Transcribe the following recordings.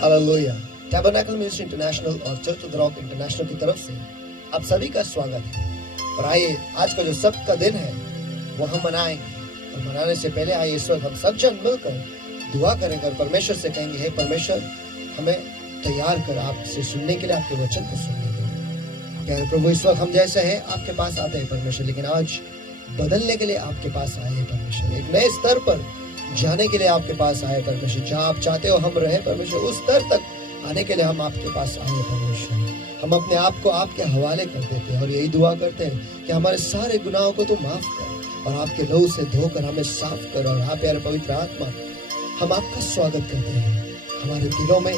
Hallelujah. Tabernacle ministry international और church of the rock international की तरफ से आप सभी का स्वागत है। और आइए आज का जो सब्त का दिन है वो हम मनाएंगे, और मनाने से पहले आइए इस वक्त हम सब जन मिलकर दुआ करेंगे और परमेश्वर से कहेंगे, हे परमेश्वर हमें तैयार कर आपसे सुनने के लिए, आपके वचन को सुनने के लिए। प्यारे प्रभु, इस वक्त हम जैसे हैं आपके पास आते हैं परमेश्वर, लेकिन आज बदलने के लिए आपके पास आए हैं परमेश्वर, एक नए स्तर पर जाने के लिए आपके पास आए परमेश्वर। जहाँ आप चाहते हो हम रहे परमेश्वर, उस स्तर तक आने के लिए हम आपके पास आए परमेश्वर। हम अपने आप को आपके हवाले कर देते हैं और यही दुआ करते हैं कि हमारे सारे गुनाहों को तो माफ कर और आपके लहू से धोकर हमें साफ कर। और हाँ प्यारे पवित्र आत्मा, हम आपका स्वागत करते हैं हमारे दिलों में,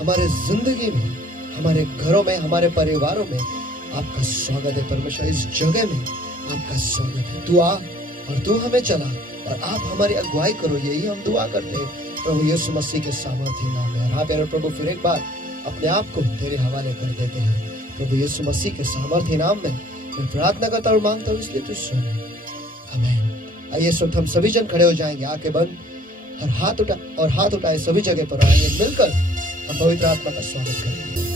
हमारे जिंदगी में, हमारे घरों में, हमारे परिवारों में आपका स्वागत है परमेश्वर। इस जगह में आपका स्वागत है। तू आ और तू हमें चला और आप हमारी अगुवाई करो, यही हम दुआ करते हैं प्रभु यीशु मसीह के सामर्थ्य नाम में। हाँ प्यारे प्रभु, फिर एक बार अपने आप को तेरे हवाले कर देते हैं प्रभु यीशु मसीह के सामर्थ्य नाम में मैं प्रार्थना करता और मांगता हूँ, इसलिए तू सुन। आमीन। आइए इस वक्त हम सभी जन खड़े हो जाएंगे, आंखें बंद और हाथ उठाए सभी जगह पर आएंगे, मिलकर हम पवित्र आत्मा का स्वागत करेंगे।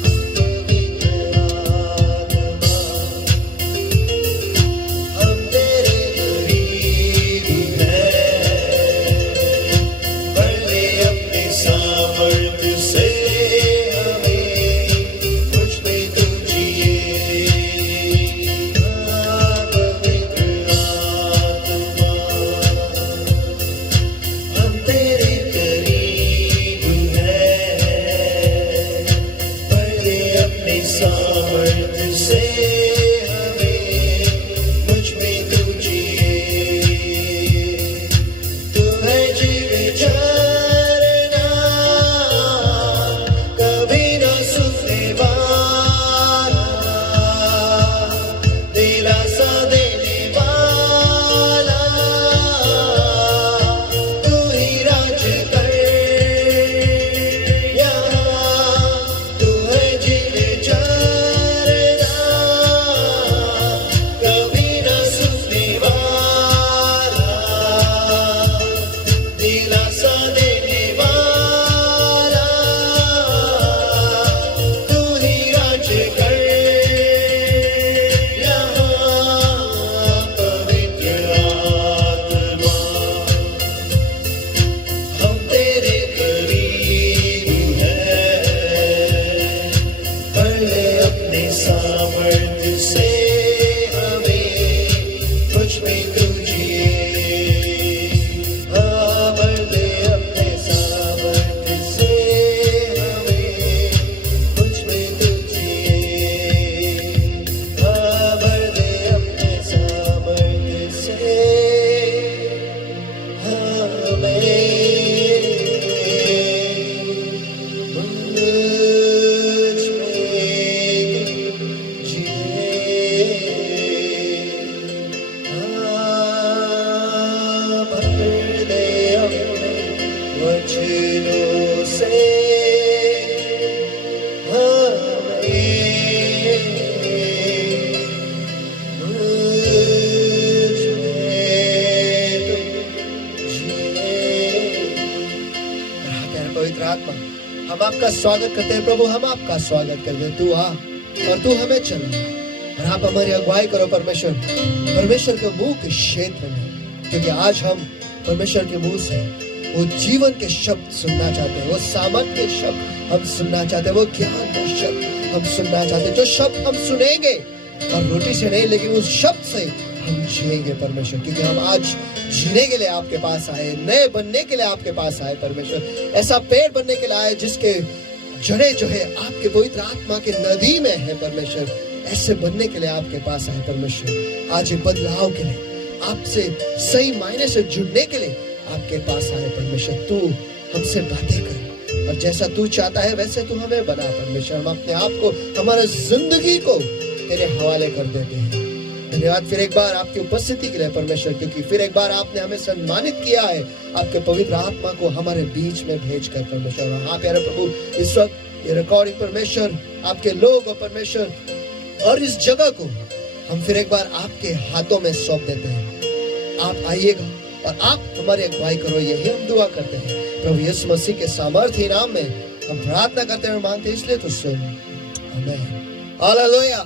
हम आपका स्वागत करते हैं प्रभु, हम आपका स्वागत करते हैं। तू आ और तू हमें चला और आप हमारी अगुवाई करो परमेश्वर, परमेश्वर के मुंह के क्षेत्र में, क्योंकि आज हम परमेश्वर के मुंह से वो जीवन के शब्द सुनना चाहते हैं, वो सामर्थ के शब्द हम सुनना चाहते हैं, वो ज्ञान के शब्द हम सुनना चाहते हैं। जो शब्द हम सुनेंगे और रोटी से नहीं, लेकिन उस शब्द से हम जिएंगे परमेश्वर, क्योंकि हम आज जीने के लिए आपके पास आए, नए बनने के लिए आपके पास आए परमेश्वर। ऐसा पेड़ बनने के लिए आए जिसके जड़ें जो है आपके पवित्र आत्मा के नदी में है परमेश्वर, ऐसे बनने के लिए आपके पास आए परमेश्वर। आज बदलाव के लिए, आपसे सही मायने से जुड़ने के लिए आपके पास आए परमेश्वर। तू हमसे बातें कर और जैसा तू चाहता है वैसे तू हमें बना परमेश्वर। हम अपने आप को, हमारे जिंदगी को तेरे हवाले कर देते हैं। धन्यवाद फिर एक बार आपकी उपस्थिति के लिए परमेश्वर, क्योंकि फिर एक बार आपने हमें सम्मानित किया है आपके पवित्र आत्मा को हमारे बीच में भेजकर परमेश्वर। हाँ प्यारे प्रभु, इस वक्त ये रिकॉर्डिंग परमेश्वर, आपके लोग और परमेश्वर और इस जगह को हम फिर एक बार आपके हाथों में सौंप देते हैं। आप आइएगा और आप हमारी अगुवाई करो, यही हम दुआ करते हैं प्रभु यीशु मसीह के सामर्थ्य नाम में हम प्रार्थना करते हुए मांगते हैं, इसलिए तो सुन। आमीन। Hallelujah,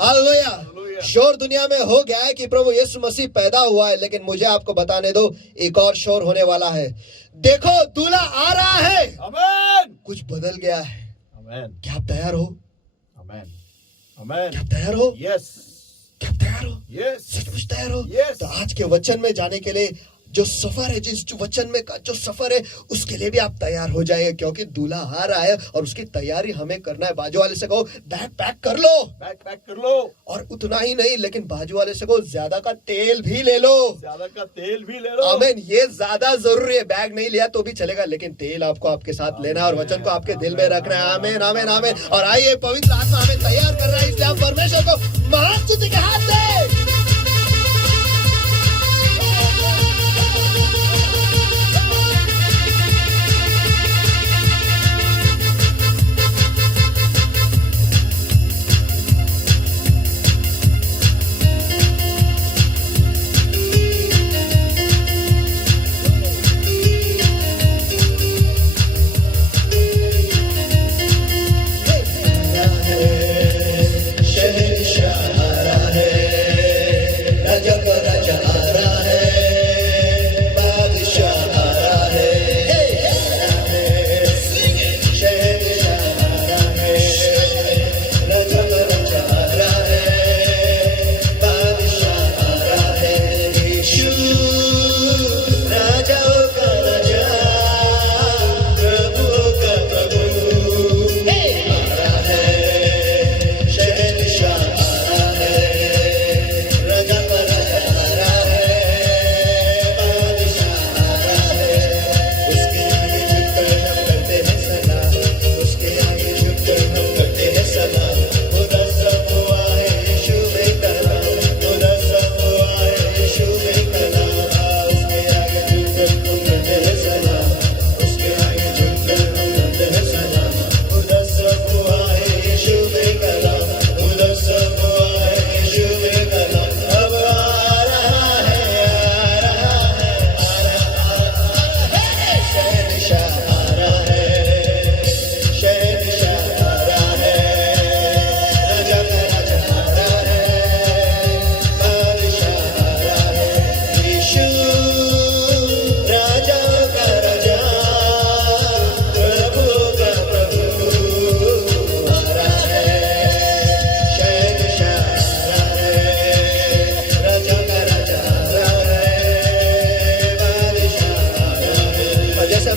hallelujah. शोर दुनिया में हो गया है कि प्रभु यीशु मसीह पैदा हुआ है, लेकिन मुझे आपको बताने दो एक और शोर होने वाला है। देखो दूल्हा आ रहा है। आमीन। कुछ बदल गया है। आमीन। क्या आप तैयार हो? आमीन। आमीन। क्या आप तैयार हो? यस। क्या आप तैयार हो? यस। सचमुच तैयार हो? Yes. तो आज के वचन में जाने के लिए जो सफर है, जिस वचन में का जो सफर है, उसके लिए भी आप तैयार हो जाइए, क्योंकि दूल्हा आ रहा है और उसकी तैयारी हमें करना है। बाजू वाले से कहो बैग पैक कर लो। बैग पैक कर लो। और उतना ही नहीं, लेकिन बाजू वाले से कहो ज्यादा का तेल भी ले लो। ज्यादा का तेल भी ले लो। आमीन। ये ज्यादा जरूरी है। बैग नहीं लिया तो भी चलेगा, लेकिन तेल आपको आपके साथ लेना और वचन को आपके दिल में रखना है। आमीन, आमीन, आमीन। और आइए, पवित्र आत्मा हमें तैयार कर रहा है, इसलिए आप परमेश्वर को महान स्तुति के हाथ दे।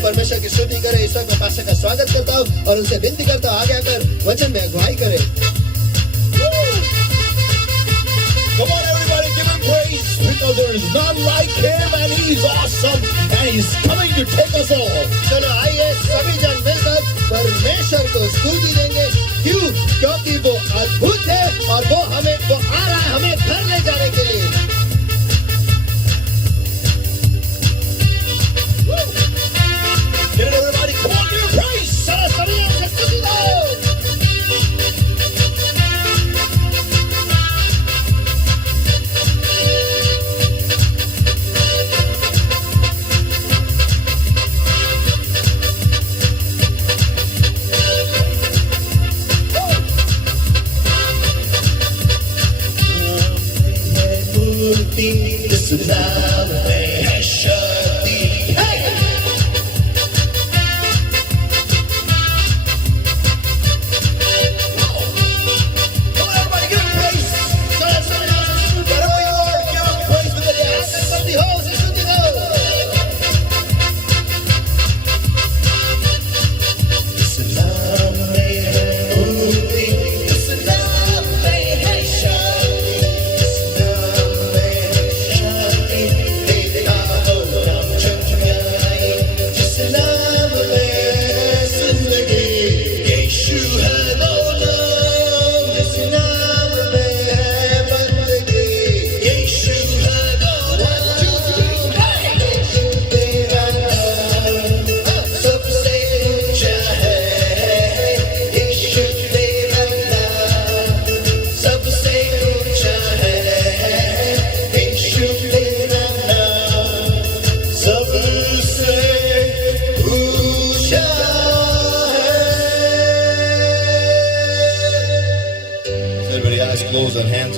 परमेश्वर की स्तुति करे। ईश्वर का पास्टर का स्वागत करता हूँ और उनसे विनती करता हूँ आगे आकर वचन में अगुवाई करे। Come on everybody, give him praise, because there is none like him and he's awesome and he's coming to take us all. चलो आइए सभी जन मिलकर परमेश्वर को स्तुति देंगे। क्यों? क्योंकि वो अद्भुत है और वो आ रहा है हमें घर ले जाने के लिए। Get it everybody, come on, give him praise. चलो सभी जन स्तुति दो।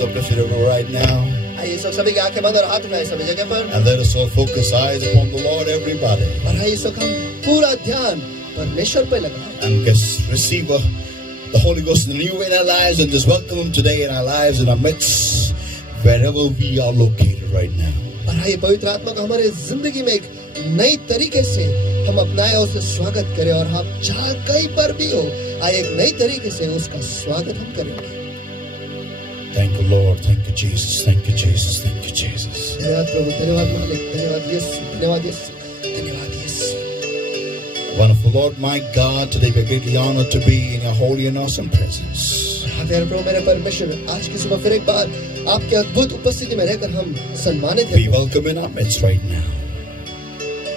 uplifted everywhere right now. आइए इस वक्त सभी की आंखें बंद और हाथ उठाए सभी जगह पर। And let us all focus our eyes upon the Lord, everybody. और आइए इस वक्त हम पूरा ध्यान परमेश्वर पे लगाएं। And just receive the Holy Ghost in a new way in our lives and just welcome Him today in our lives, in our midst, wherever we are located right now. और आइए पवित्र आत्मा को हमारे जिंदगी में एक नई तरीके से हम अपनाए और उसे स्वागत करें। और हम जहाँ कहीं पर भी हो, आइए एक नई तरीके से उसका स्वागत हम करेंगे। Thank you, Lord. Thank you, Jesus. Thank you, Jesus. Thank you, Jesus. धन्यवाद प्रभु, धन्यवाद मालिक, धन्यवाद यीशु, धन्यवाद यीशु, धन्यवाद यीशु। Wonderful Lord, my God, today we are greatly honored to be in your holy and awesome presence. हाँ प्यारे प्रभु मेरे परमेश्वर, आज की सुबह फिर एक बार आपके अद्भुत उपस्थिति में रहकर हम सम्मानित Be हैं। welcome in our midst right now.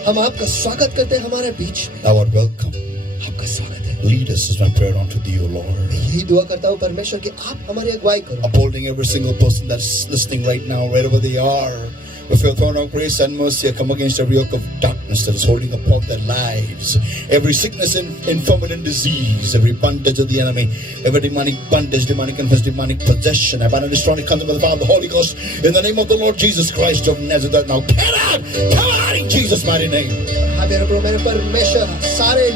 हम आपका स्वागत करते हैं हमारे बीच में। Thou art welcome. आपका स्वागत है। Lead us is my prayer unto thee, O Lord. मैं यही दुआ करता हूँ परमेश्वर कि आप हमारी अगुवाई करो। Upholding every single person that's listening right now, wherever they are, with your throne of grace and mercy, I come against every yoke of darkness that is holding upon their lives, every sickness and infirmity and disease, every bondage of the enemy, every demonic bondage, demonic influence, demonic possession. I bind and destroy it, come to the Father, the Holy Ghost, in the name of the Lord Jesus Christ of Nazareth. Now, come out in Jesus' mighty name. हाँ प्यारे प्रभु मेरे परमेश्वर, सारे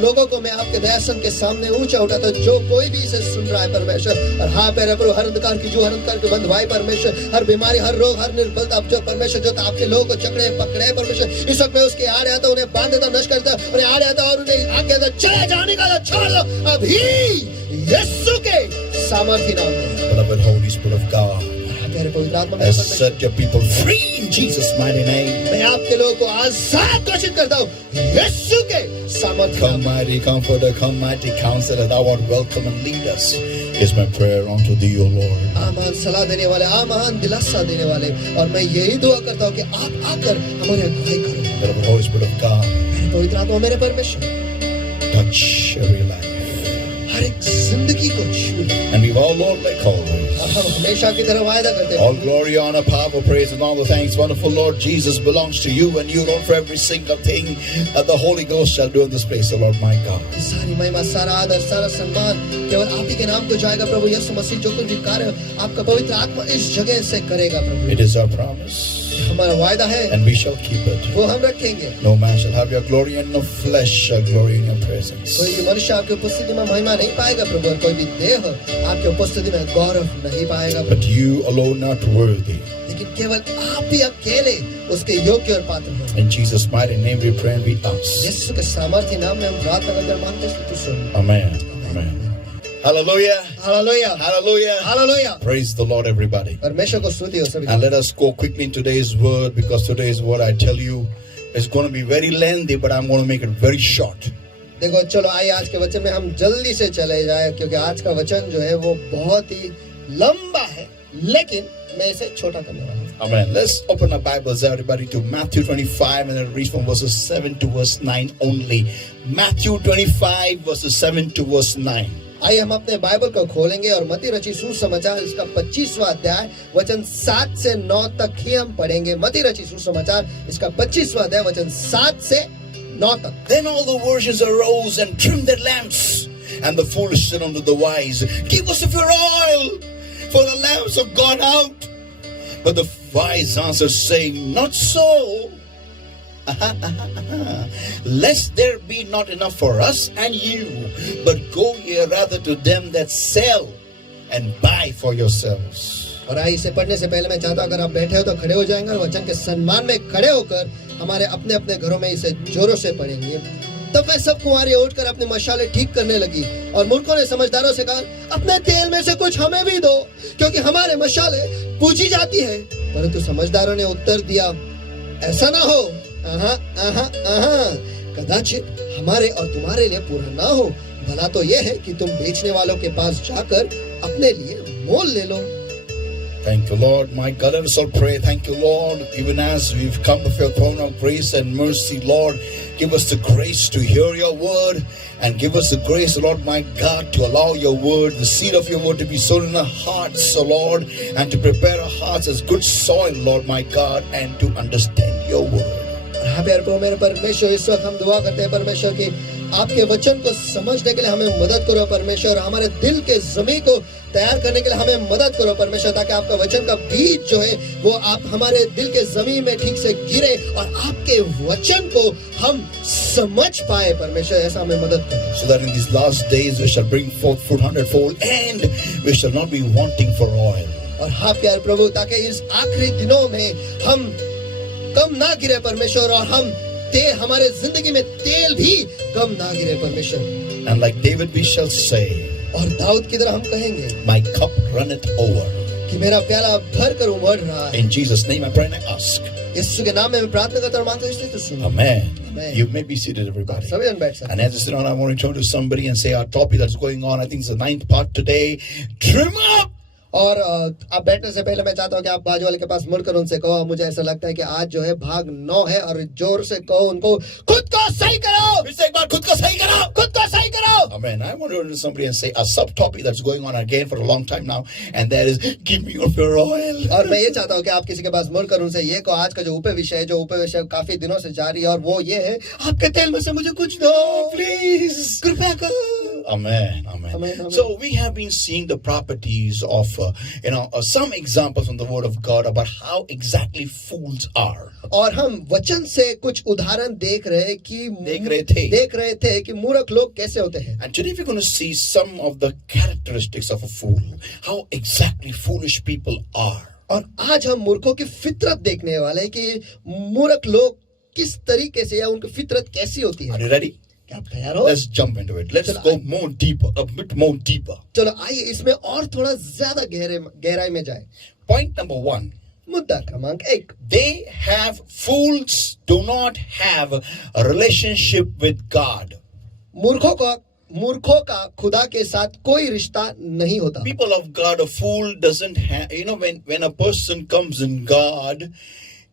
लोगों को मैं आपके दयासन के सामने ऊंचा उठाता हूं, जो कोई भी इसे सुन रहा है परमेश्वर। और हाँ प्यारे प्रभु, हर अंधकार की जो हर अंधकार के बंद भाई परमेश्वर, हर बीमारी, हर रोग, हर निर्बलता जो परमेश्वर जो आपके लोगों को जकड़े पकड़े है परमेश्वर, इस वक्त मैं उसके आड़े आता, उन्हें बांध देता, नष्ट करता, उन्हें आड़े आता और उन्हें आगे आता, चले जाने का छोड़ दो अभी यीशु के सामर्थी नाम में। Beloved Holy Spirit of God, प्यारे पवित्र आत्मा has set your people free in Jesus' mighty name. मैं आपके लोगों को आजाद घोषित करता हूँ यीशु के सामर्थी नाम Come में। mighty comforter, come mighty counselor, thou art welcome and lead us, is my prayer unto thee, O Lord. महान सलाह देने वाले, महान दिलासा देने वाले, और मैं यही दुआ करता हूँ कि आप आकर हमारी अगुवाई करो। Beloved Holy Spirit of God, मेरे पवित्र आत्मा मेरे परमेश्वर, touch every life. हर एक जिंदगी को छू ले। And we've all, Lord, like always. और हम हमेशा की तरह वायदा करते All हैं glory, honor, power, praise, and all the thanks, wonderful Lord Jesus, belongs to you and you alone for every single thing that the Holy Ghost shall do in this place, O Lord my God. सारी महिमा, सारा आदर, सारा सम्मान केवल आप ही के नाम को जाएगा प्रभु यीशु मसीह। जो कुछ भी कार्य आपका पवित्र आत्मा इस जगह से करेगा प्रभु, It is our promise, हमारा वायदा है, and we shall keep it. वो हम रखेंगे। No man shall have your glory, and no flesh shall glory in your presence. कोई भी मनुष्य आपकी उपस्थिति में महिमा नहीं पाएगा प्रभु, और कोई भी देह आपकी उपस्थिति में गौरव नहीं पाएगा प्रभु। But you alone not worthy. लेकिन केवल आप ही अकेले उसके योग्य और पात्र हो। In Jesus' mighty name we pray and we ask. यीशु के सामर्थ्य नाम में हम प्रार्थना करते मांगते हैं, तू सुन। Amen. Amen. Hallelujah. Hallelujah, Hallelujah. Hallelujah. Praise the Lord, everybody. परमेश्वर को स्तुति हो सभी। And let us go quickly in today's word, because today's word, I tell you, is going to be very lengthy, but I'm going to make it very short. देखो चलो आइए आज के वचन में हम जल्दी से चले जाए, क्योंकि आज का वचन जो है वो बहुत ही लंबा है, लेकिन मैं इसे छोटा करने वाला हूँ। Amen. Let's open our Bibles, everybody, to Matthew 25, and then read from verses 7 to verse 9 only. Matthew 25, verses 7 to verse 9. आइए हम अपने बाइबल को खोलेंगे और मत्ती रचित सुसमाचार इसका 25वां अध्याय वचन 7 से 9 तक ही हम पढ़ेंगे। मत्ती रचित सुसमाचार इसका 25वां अध्याय वचन 7 से 9 तक। Then all the virgins arose and trimmed their lamps, and the foolish said unto the wise, Give us of your oil, for the lamps have gone out. But the wise answered, saying, Not so, lest there be not enough for us and you, but go ye rather to them that sell, and buy for yourselves. और आइए इसे पढ़ने से पहले मैं चाहता हूं अगर आप बैठे हो तो खड़े हो जाएंगे और वचन के सम्मान में खड़े होकर हमारे अपने अपने घरों में इसे जोरों से पढ़ेंगे। तब वह सब कुंवारियां उठकर अपने मशाले ठीक करने लगी, और मूर्खों ने समझदारों से कहा, अपने तेल में से कुछ हमें भी दो, क्योंकि हमारे मशाले पूजी जाती है। परंतु समझदारों ने उत्तर दिया, ऐसा ना हो, कदाचित हमारे और तुम्हारे लिए पूरा ना हो। भला तो यह है कि तुम बेचने वालों के पास जाकर अपने लिए मोल ले लो। Thank you, Lord. My God, let us all pray. Thank you, Lord. Even as we've come before your throne of grace and mercy, Lord, give us the grace to hear your word, and give us the grace, Lord, my God, to allow your word, the seed of your word, to be sown in our hearts, O Lord, and to prepare our hearts as good soil, Lord, my God, and to understand your word. हाँ प्यारे प्रभु मेरे परमेश्वर, इस वक्त हम दुआ करते हैं परमेश्वर की आपके वचन को समझने के लिए हमें मदद करो परमेश्वर, हमारे दिल के जमीन को तैयार करने के लिए हमें मदद करो परमेश्वर, ताकि आपका वचन का बीज जो है वो आप हमारे दिल के जमीन में ठीक से गिरे और आपके वचन को हम समझ पाए परमेश्वर, ऐसा हमें मदद करो। So that in these last days we shall bring forth fruit 100-fold and we shall not be wanting for oil. और हाँ प्यारे प्रभु, ताकि इस आखिरी दिनों में हम कम ना गिरे परमेश्वर, और हम हमारे जिंदगी में तेल भी कम ना गिरे परमेश्वर। And like David we shall say, और दाऊद की तरह हम कहेंगे, my cup runneth over. कि मेरा प्याला भर कर उमड़ रहा है। In Jesus' name I pray and I ask. यीशु के नाम में मैं प्रार्थना करता और मांगता हूं, इसलिए तो सुनो। Amen. Amen. You may be seated, everybody. सभी जन बैठ सकते And हैं। as you sit down, I want to turn to somebody and say our topic that's going on, I think it's the 9th part today. Trim up! और आप बैठने से पहले मैं चाहता हूँ कि आप बाजू वाले के पास मुड़कर उनसे कहो, मुझे ऐसा लगता है कि आज जो है भाग 9 है, और जोर से कहो उनको, खुद को सही करो। फिर से एक बार खुद को सही करो। खुद को सही करो। Amen. I want to turn to somebody and say a subtopic that's going on again for a long time now, and that is give me your pure oil. और मैं ये चाहता हूँ कि आप किसी के पास मुड़कर उनसे ये कहो, आज का जो उपय विषय है, जो उपय विषय काफी दिनों से जारी है, और वो ये है, आपके तेल में से मुझे कुछ दो Please. कृपया करो। Amen. Amen. Amen, amen. So we have been seeing the properties of, some examples from the Word of God about how exactly fools are. और हम वचन से कुछ उदाहरण देख रहे थे कि मूर्ख लोग कैसे होते हैं। And today we're going to see some of the characteristics of a fool, how exactly foolish people are. और आज हम मूर्खों की फितरत देखने वाले हैं कि मूर्ख लोग किस तरीके से या उनकी फितरत कैसी होती Are है। you ready? क्या आप तैयार हो? Let's jump into it. Let's go more deeper, a bit more deeper. चलो आइए इसमें और थोड़ा ज्यादा गहराई में जाए। Point number 1. मुद्दा क्रमांक 1, Fools do not have a relationship with God. मूर्खों का खुदा के साथ कोई रिश्ता नहीं होता। People of God, a fool doesn't have, when a person comes in God,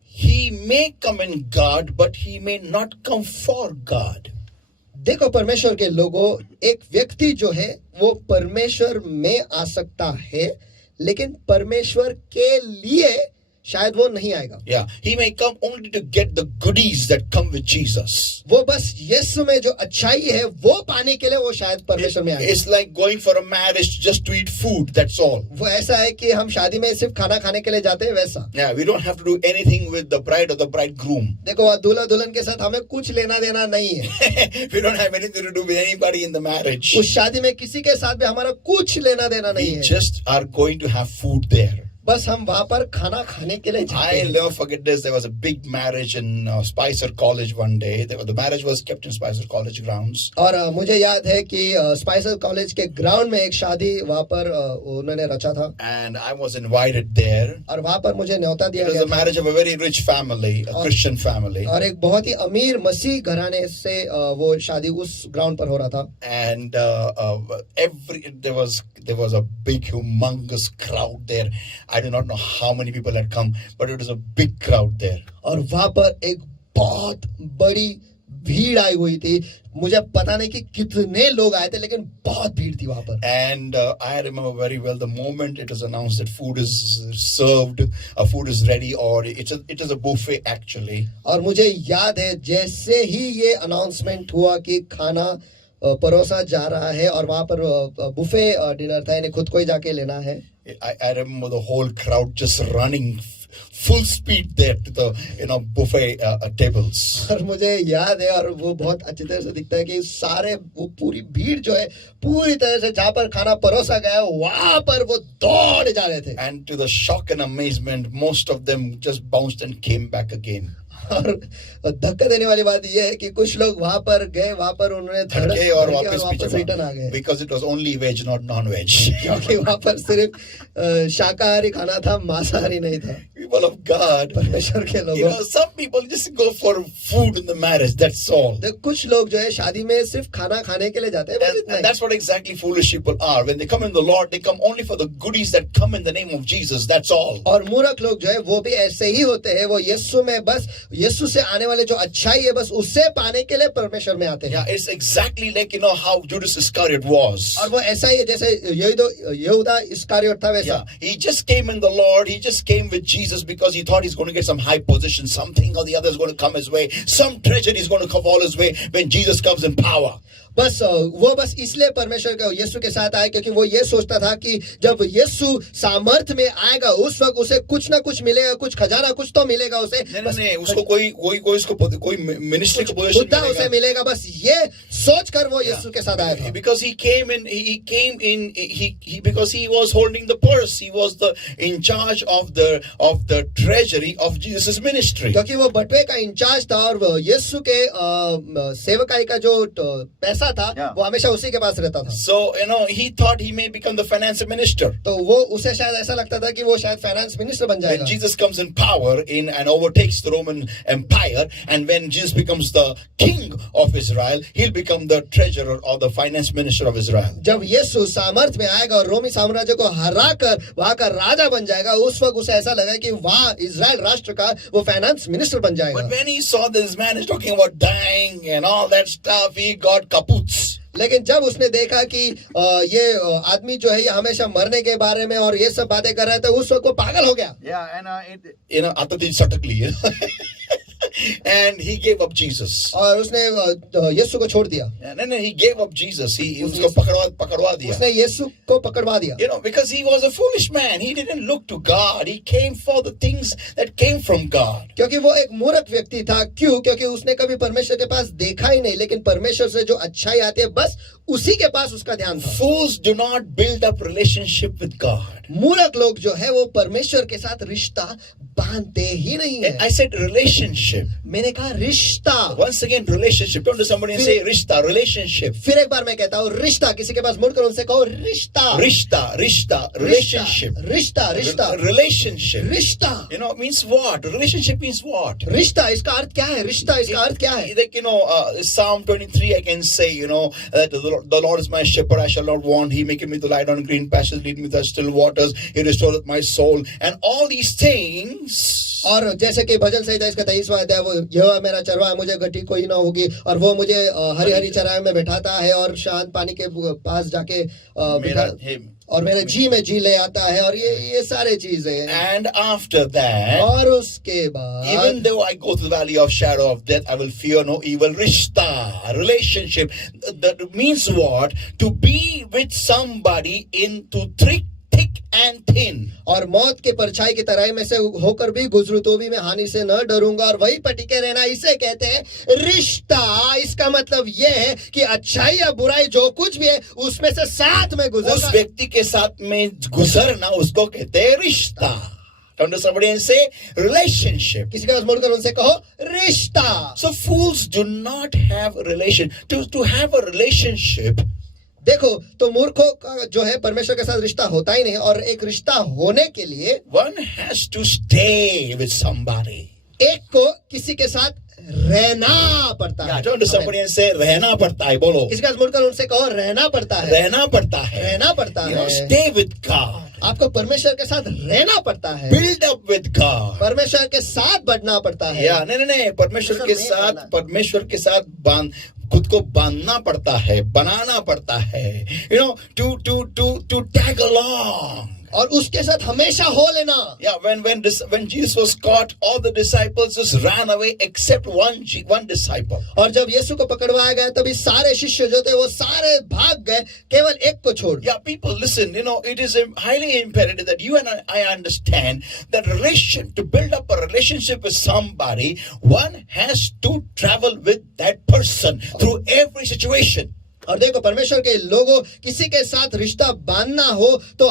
he may come in God, but he may not come for God. देखो परमेश्वर के लोगों, एक व्यक्ति जो है वो परमेश्वर में आ सकता है, लेकिन परमेश्वर के लिए शायद वो नहीं आएगा। Yeah, he may come only to get the goodies that come with Jesus. वो बस यीशु में जो अच्छाई है वो पाने के लिए वो शायद परमेश्वर में आएगा। It's like going for a marriage just to eat food, that's all. वो ऐसा है कि हम शादी में सिर्फ खाना खाने के लिए जाते हैं वैसा। Yeah, we don't have to do anything with the bride or the bridegroom. देखो दूल्हा दुल्हन के साथ हमें कुछ लेना देना नहीं है। We don't have anything to do with anybody in the marriage. उस शादी में किसी के साथ भी हमारा कुछ लेना देना नहीं We है। just are going to have food there. बस हम वहां पर खाना खाने के लिए जाते हैं। I'll never forget this. There was a big marriage in Spicer College one day. The marriage was kept in Spicer College grounds. और मुझे याद है कि स्पाइसर कॉलेज के ग्राउंड में एक शादी वहां पर उन्होंने रचा था। And I was invited there. और वहां पर मुझे न्योता दिया It was गया the marriage of a very rich family, a Christian family. और एक बहुत ही अमीर मसीह घराने से वो शादी उस ग्राउंड पर हो रहा था। And there was a big humongous crowd there. I do not know how many people had come, but it was a big crowd there. और वहां पर एक बहुत बड़ी भीड़ आई हुई थी। मुझे पता नहीं कि कितने लोग आए थे, लेकिन बहुत भीड़ थी वहां पर। And I remember very well the moment it was announced that food is served, food is ready, or it is a buffet actually. और मुझे याद है जैसे ही ये अनाउंसमेंट हुआ कि खाना परोसा जा रहा है और वहां पर बुफे डिनर था, इन्हें खुद को ही जाके लेना है। I remember the whole crowd just running full speed there to the buffet tables. और मुझे याद है, और वो बहुत अच्छी तरह से दिखता है कि सारे वो पूरी भीड़ जो है पूरी तरह से जहाँ पर खाना परोसा गया वहां पर वो दौड़ जा रहे थे। And to the shock and amazement, most of them just bounced and came back again. और धक्का देने वाली बात यह है कि कुछ लोग वहां पर गए, वहां पर उन्होंने धड़के और वापस रिटर्न आ गए, because it was only veg, not non-veg. क्योंकि वहां पर सिर्फ शाकाहारी खाना था, मांसाहारी नहीं था। People of God, परमेश्वर के लोगों, some people just go for food in the marriage, that's all. कुछ लोग जो है शादी में सिर्फ खाना खाने के लिए जाते हैं, and that's what exactly foolish people are. When they come in the Lord, they come only for the goodies that come in the name of Jesus, that's all. और मूर्ख लोग जो है वो भी ऐसे ही होते हैं, वो यीशु में बस यीशु से आने वाले जो अच्छाई है बस उससे पाने के लिए परमेश्वर में आते हैं। Yeah, it's exactly like how Judas Iscariot was. और वो ऐसा ही है जैसे यहूदा इस्करियोत था वैसा। Yeah, he just came in the Lord. He just came with Jesus because he thought he's going to get some high position, something or the other is going to come his way, some treasure is going to come all his way when Jesus comes in power. वो बस इसलिए परमेश्वर के यीशु के साथ आए क्योंकि वो ये सोचता था कि जब यीशु सामर्थ में आएगा उस वक्त उसे कुछ ना कुछ मिलेगा, कुछ खजाना कुछ तो मिलेगा उसे। नहीं, उसको कोई मिनिस्ट्री का पोजीशन उसे मिलेगा, बस ये सोच कर वो यीशु के साथ आया था। Because because he was holding the purse, he was in charge of the treasury of Jesus' ministry. क्योंकि वो बटुए का इंचार्ज था और यीशु के सेवकाई का जो पैसा था वो हमेशा उसी के पास रहता था। So he thought he may become the finance minister. तो वो उसे शायद ऐसा लगता था कि वो शायद फाइनेंस मिनिस्टर बन जाएगा। When Jesus comes in power and overtakes the Roman Empire, and when Jesus becomes the king of Israel, he'll become the treasurer or the finance minister of Israel. जब यीशु सामर्थ में आएगा और रोमी साम्राज्य को हराकर वहां का राजा बन जाएगा, उस वक्त उसे ऐसा लगा कि वहां इजराइल राष्ट्र का वो फाइनेंस मिनिस्टर बन जाएगा। But when he saw this man is talking about dying and all that stuff, he got kaputs. लेकिन जब उसने देखा कि ये आदमी जो है ये हमेशा मरने के बारे में और ये सब बातें कर रहा है तो उस वक्त वो पागल हो गया। Yeah, and आता दिन सटकली and he gave up Jesus. और उसने यीशु को छोड़ दिया। And he gave up Jesus. He उसको पकड़वा दिया। उसने यीशु को पकड़वा दिया। Because he was a foolish man. He didn't look to God. He came for the things that came from God. क्योंकि वो एक मूर्ख व्यक्ति था। क्यों? क्योंकि उसने कभी परमेश्वर के पास देखा ही नहीं, लेकिन परमेश्वर से जो अच्छाई आती है बस उसी के पास उसका ध्यान था। Fools do not build up relationship with God. मूर्ख लोग जो है वो परमेश्वर के साथ रिश्ता बांधते ही नहीं है। I said relationship. मैंने कहा रिश्ता। Once again relationship. Don't somebody say रिश्ता, relationship. फिर एक बार मैं कहता हूँ रिश्ता। किसी के पास मुड़कर उनसे कहो रिश्ता। रिश्ता, relationship. रिश्ता, relationship. रिश्ता। Means what? Relationship means what? रिश्ता इसका अर्थ क्या है? रिश्ता इसका अर्थ क्या है? Like Psalm 23 I can say that the Lord is my shepherd, I shall not want. He maketh me to lie down in green pastures, lead me to still waters. He restoreth my soul. And all these things. और जैसे कि भजन संहिता इसका 23वां अध्याय, वो यहोवा मेरा चरवाहा, मुझे घटी कोई ना होगी, और वो मुझे हरी हरी चराई में बैठाता है और शांत पानी के पास जाके और मेरे जी में जी ले आता है, और ये सारे चीजें। And after that, और उसके बाद, even though I go to the valley of shadow of death, I will fear no evil. Rishta, relationship, that means what? To be with somebody into thick and thin. और मौत के परछाई की तराई में से होकर भी गुजरूं तो भी मैं हानि से न डरूंगा, और वही पर टिके रहना, इसे कहते हैं रिश्ता। इसका मतलब ये है कि अच्छाई या बुराई जो कुछ भी है उसमें से साथ में गुजरना, उस व्यक्ति के साथ में गुजरना, उसको कहते हैं रिश्ता। Turn to somebody and say relationship. किसी के पास मुड़कर उनसे कहो रिश्ता। So fools do not have a relation. To have a relationship, देखो तो मूर्खों का जो है परमेश्वर के साथ रिश्ता होता ही नहीं, और एक रिश्ता होने के लिए one has to stay with somebody. एक को किसी के साथ रहना पड़ता है। Turn to somebody and say रहना पड़ता है, बोलो। किसी के पास मुड़कर उनसे कहो रहना पड़ता है। रहना पड़ता है। रहना पड़ता है। Stay with God. आपको परमेश्वर के साथ रहना पड़ता है। Build up with God. परमेश्वर के साथ बढ़ना पड़ता है। नहीं, परमेश्वर के साथ खुद को बांधना पड़ता है, बनाना पड़ता है, to tag along. और उसके साथ हमेशा हो लेना। Yeah, when Jesus was caught, all the disciples just ran away except one disciple. और जब यीशु को पकड़वाया गया तभी सारे शिष्य जो थे वो सारे भाग गए, केवल एक को छोड़। Yeah, people listen, it is highly imperative that you and I understand that to build up a relationship with somebody, one has to travel with that person through every situation. और देखो परमेश्वर के लोगों, किसी के साथ रिश्ता बांधना हो तो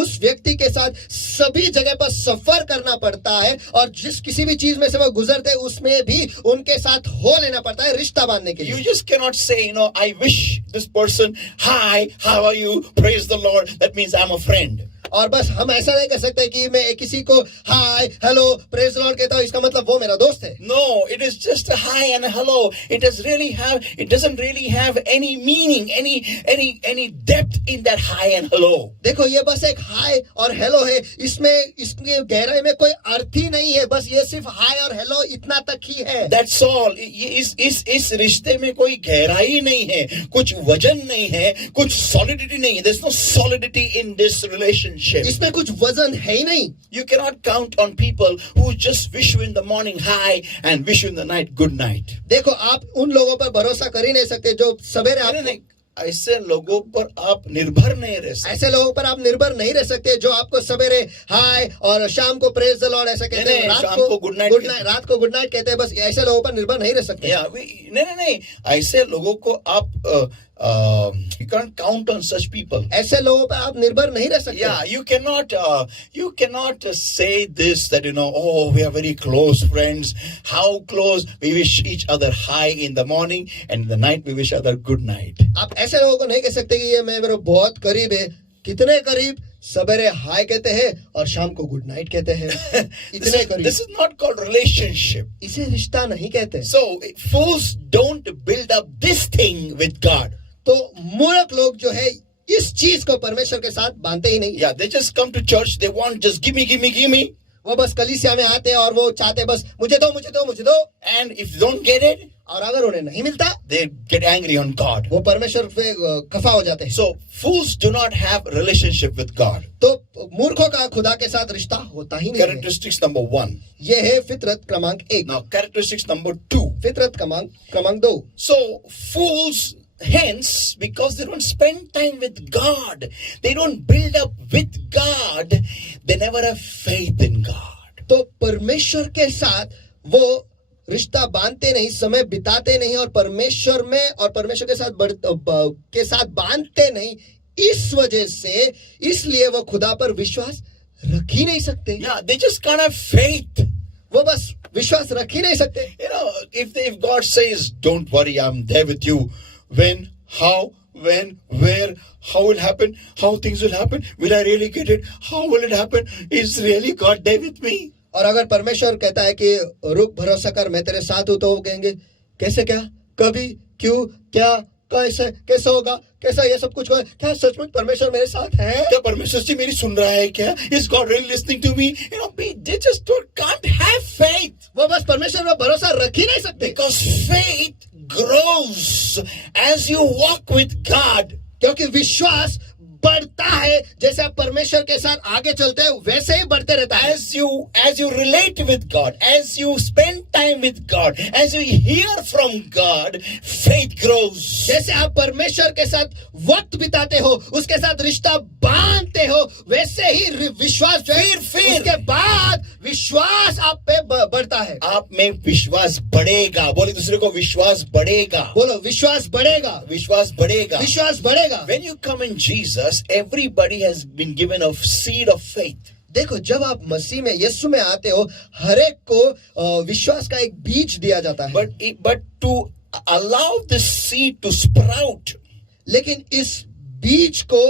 उस व्यक्ति के साथ सभी जगह पर सफर करना पड़ता है, और जिस किसी भी चीज में से वो गुजरते उसमें भी उनके साथ हो लेना पड़ता है रिश्ता बांधने के लिए। You just cannot say, I wish this person, hi, how are you, praise the Lord, that means I'm a friend. और बस हम ऐसा नहीं कर सकते कि मैं किसी को हाय हेलो प्रेज लॉर्ड कहता हूँ इसका मतलब वो मेरा दोस्त है. No, it is just a hi and a hello. It doesn't really have any meaning, any depth in that hi and hello. देखो ये बस एक हाय और हेलो है, इसके गहराई में कोई अर्थ ही नहीं है, बस ये सिर्फ हाय और हेलो इतना तक ही है. That's all. इस रिश्ते में कोई गहराई नहीं है, कुछ वजन नहीं है, कुछ solidity नहीं है. There's no solidity in this relationship. इसमें कुछ वजन है ही नहीं. You cannot count on people who just wish you in the morning hi and wish you in the night good night. देखो आप उन लोगों पर भरोसा कर ही नहीं सकते जो सवेरे नहीं, ऐसे लोगों पर आप निर्भर नहीं रह सकते. ऐसे लोगों पर आप निर्भर नहीं रह सकते जो आपको सवेरे हाय और शाम को प्रेज द लॉर्ड ऐसा कहते हैं, रात को गुड नाइट कहते हैं. बस ऐसे लोगों पर निर्भर नहीं रह सकते. नहीं, ऐसे लोगों को आप you can't count on such people. ऐसे लोगों पर आप निर्भर नहीं रह सकते. Yeah, you cannot say this that oh, we are very close friends. How close we wish each other hi in the morning and in the night we wish other good night. आप ऐसे लोगों को नहीं कह सकते कि ये मेरे बहुत करीब है. कितने करीब? सवेरे हाय कहते हैं और शाम को गुड नाइट कहते हैं. इतने करीब. This is not called relationship. इसे रिश्ता नहीं कहते. So fools don't build up this thing with God. तो मूर्ख लोग जो है इस चीज को परमेश्वर के साथ बांधते ही नहीं. Yeah, they just come to church, they want just give me. वो बस कलीसिया में आते हैं और वो चाहते बस मुझे दो. And if you don't get it, और अगर उन्हें नहीं मिलता, they get angry on God. वो परमेश्वर पे खफा हो जाते हैं. So fools do not have relationship with God. तो मूर्खों का खुदा के साथ रिश्ता होता ही नहीं है. Characteristics number 1. ये है फितरत क्रमांक 1. Now characteristics number 2. फितरत क्रमांक 2. So fools, hence, because they don't spend time with God, they don't build up with God, they never have faith in God. तो परमेश्वर के साथ वो रिश्ता बांधते नहीं, समय बिताते नहीं और परमेश्वर में और परमेश्वर के साथ बांधते नहीं. इस वजह से इसलिए वो खुदा पर विश्वास रख ही नहीं सकते. Yeah, they just can't have faith. वो बस विश्वास रख ही नहीं सकते. If God says, don't worry, I'm there with you. When, how, when, where, how will happen, how things will happen, will I really get it, how will it happen, is really God there with me? और अगर परमेश्वर कहता है कि रुक भरोसा कर मैं तेरे साथ हूं, तो वो कहेंगे कैसे, क्या, कभी, क्यों, क्या, कैसे, कैसा होगा, कैसा, ये सब कुछ होगा. क्या सचमुच परमेश्वर मेरे साथ है? क्या परमेश्वर जी मेरी सुन रहा है क्या? Is God really listening to me? They just can't have faith. वो बस परमेश्वर पर भरोसा रख ही नहीं सकते. Because faith grows as you walk with God. क्योंकि विश्वास बढ़ता है जैसे आप परमेश्वर के साथ आगे चलते हैं वैसे ही बढ़ते रहता है. As you relate with God, as you spend time with God, as you hear from God, faith grows. जैसे आप परमेश्वर के साथ वक्त बिताते हो, उसके साथ रिश्ता बांधते हो, वैसे ही विश्वास जो है उसके बाद विश्वास आप पे बढ़ता है. आप में विश्वास बढ़ेगा. बोले दूसरे को विश्वास बढ़ेगा. बोलो विश्वास बढ़ेगा. विश्वास बढ़ेगा. विश्वास बढ़ेगा. When you come in Jesus, everybody has been given a seed of faith. देखो जब आप मसीह में यीशु में आते हो हर एक को विश्वास का एक बीज दिया जाता है. But to allow this seed to sprout, लेकिन इस बीज को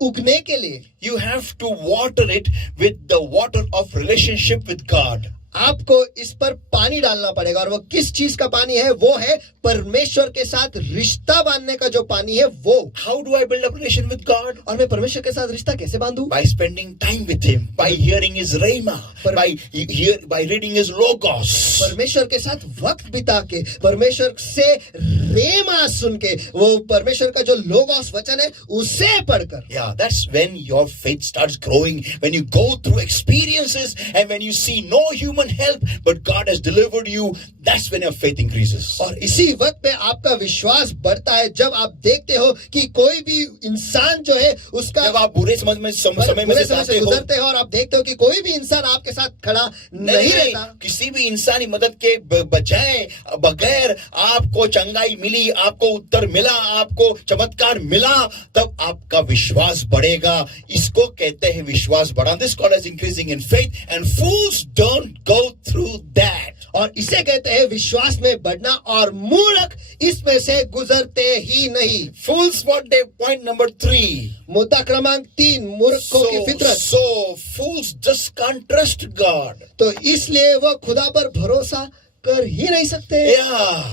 उगने के लिए you have to water it with the water of relationship with God. आपको इस पर पानी डालना पड़ेगा. और वो किस चीज का पानी है? वो है परमेश्वर के साथ रिश्ता बांधने का जो पानी है वो. How do I build a relation with God? और मैं परमेश्वर के साथ रिश्ता कैसे बांधूं? By spending time with Him, by hearing His rhema, by reading His logos. परमेश्वर के साथ वक्त बिता के, परमेश्वर से रेमा सुन के, वो परमेश्वर का जो लोगोस वचन है उसे पढ़कर. Yeah, that's when your faith starts growing. When you go through experiences and when you see no human help but God has delivered you, that's when your faith increases. और इसी वक्त में आपका विश्वास बढ़ता है जब आप देखते हो कि कोई भी इंसान जो है उसका, जब आप बुरे समय में से गुजरते हो और आप देखते हो कि कोई भी इंसान आपके साथ खड़ा नहीं रहता. किसी भी इंसानी मदद के बगैर आपको चंगाई मिली, आपको उत्तर मिला, आपको चमत्कार मिला, तब आपका विश्वास बढ़ेगा. इसको कहते हैं विश्वास बढ़ा. This called as increasing in faith. And fools don't go through that. और इसे कहते हैं विश्वास में बढ़ना, और मूर्ख इसमें से गुजरते ही नहीं. Fools, what they point number 3. मुद्दा क्रमांक 3, मूर्खों की फितरत. So fools just can't trust God. तो इसलिए वो खुदा पर भरोसा कर ही नहीं सकते. Yeah.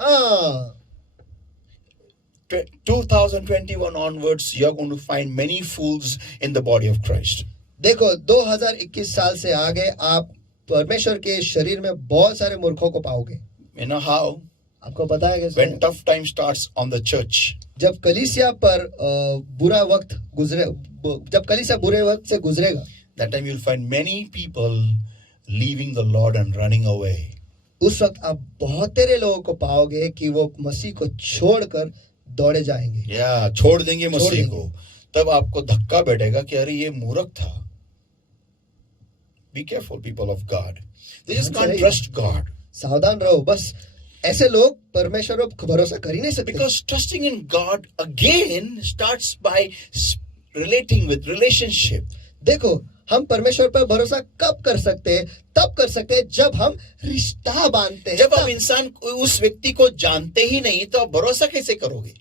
हाँ. 2021 onwards, you're going to find many fools in the body of Christ. देखो 2021 साल से आगे आप परमेश्वर के शरीर में बहुत सारे मूर्खों को पाओगे. You know how? आपको पता है कैसे? When tough time starts on the church, जब कलीसिया पर बुरा वक्त गुजरे, जब कलीसिया बुरे वक्त से गुजरेगा, that time you'll find many people leaving the Lord and running away. उस वक्त आप बहुत तेरे लोगों को पाओगे कि वो मसीह को छोड़कर दौड़े जाएंगे. Yeah, छोड़ देंगे मसीह छोड़ को. तब आपको धक्का बैठेगा कि अरे ये मूर्ख था. Be careful, people of God. They just can't trust God. सावधान रहो. बस ऐसे लोग परमेश्वर पर भरोसा कर ही नहीं सकते. Because trusting in God again starts by relating with relationship. देखो, हम परमेश्वर पर भरोसा कब कर सकते हैं? तब कर सकते हैं जब हम रिश्ता बांधते हैं. जब आप इंसान उस व्यक्ति को जानते ही नहीं तो आप भरोसा कैसे करोगे?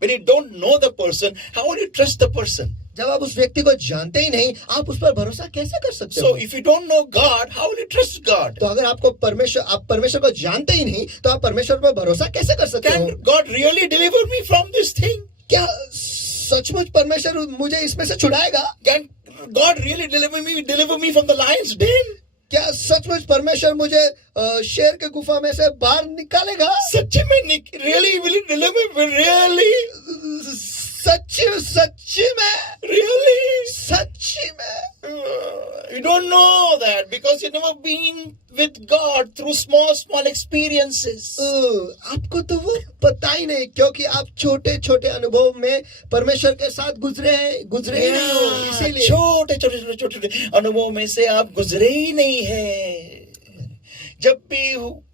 When you don't know the person, how will you trust the person? जब आप उस व्यक्ति को जानते ही नहीं, आप उस पर भरोसा कैसे कर सकते हो? So if you don't know God, how will you trust God? तो अगर आप परमेश्वर को जानते ही नहीं, तो आप परमेश्वर पर भरोसा कैसे कर सकते हो? Can God really deliver me from this thing? क्या सचमुच परमेश्वर मुझे इसमें से छुड़ाएगा? Can God really deliver me from the lion's den? क्या सचमुच परमेश्वर मुझे शेर के गुफा में से बाहर निकालेगा? सच्ची में really will he deliver me? Really? सच्ची में? Really? सच्ची में? You don't know that because you've never been with God through small experiences. आपको तो वो पता ही नहीं, क्योंकि आप छोटे छोटे अनुभव में परमेश्वर के साथ गुजरे ही नहीं हो. इसीलिए छोटे अनुभव में से आप गुजरे ही नहीं है. जब भी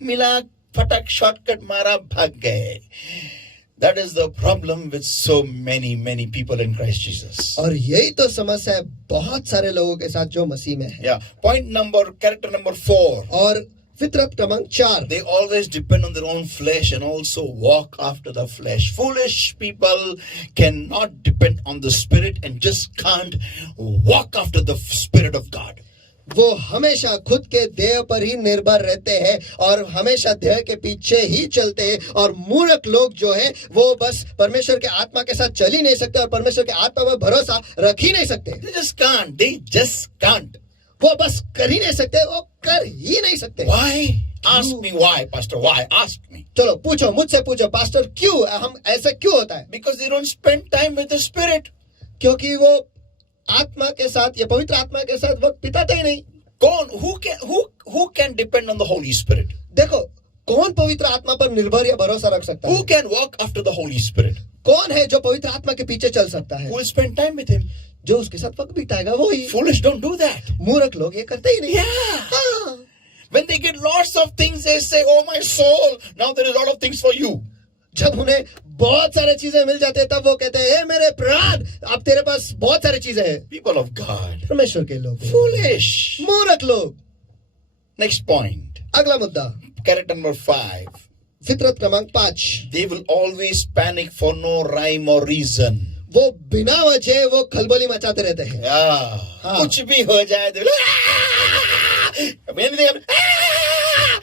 मिला फटक शॉर्टकट मारा भाग गए. That is the problem with so many people in Christ Jesus. और यही तो समस्या है बहुत सारे लोगों के साथ जो मसीह में है. Yeah. Character number 4. और फितरत क्रमांक 4. They always depend on their own flesh and also walk after the flesh. Foolish people cannot depend on the Spirit and just can't walk after the Spirit of God. वो हमेशा खुद के देह पर ही निर्भर रहते हैं और हमेशा देह के पीछे ही चलते हैं. और मूर्ख लोग जो है वो बस परमेश्वर के आत्मा के साथ चल ही नहीं सकते और परमेश्वर के आत्मा पर भरोसा रख ही नहीं सकते. They just can't. वो बस कर ही नहीं सकते, वो कर ही नहीं सकते. Why? Ask me why, Pastor. Why? Ask me. चलो पूछो, मुझसे पूछो पास्टर, क्यों हम ऐसा क्यों होता है? Because they don't spend time with the Spirit. क्योंकि वो आत्मा के साथ या पवित्र आत्मा के साथ वक्त बिताते ही नहीं. Who can depend on the Holy Spirit? देखो, कौन पवित्र आत्मा पर निर्भर या भरोसा रख सकता है? Who can walk after the Holy Spirit? कौन है जो पवित्र आत्मा के पीछे चल सकता है? Who will spend time with him? जो उसके साथ वक्त बिताएगा वो ही. Foolish don't do that. मूर्ख लोग ये करते ही नहीं. Yeah. When they get lots of things, they say, "Oh my soul, now there is a lot of things for you." जब उन्हें बहुत सारे चीजें मिल जाते हैं तब वो कहते हैं, मेरे प्राण, अब तेरे पास बहुत सारी चीजें हैं. People of God. परमेश्वर के लोग Foolish. मूर्ख लोग. Next point. अगला मुद्दा, Character number 5. फितरत क्रमांक 5. They will always panic for no rhyme or reason. वो बिना वजह वो खलबली मचाते रहते हैं. हाँ. कुछ भी हो जाए तो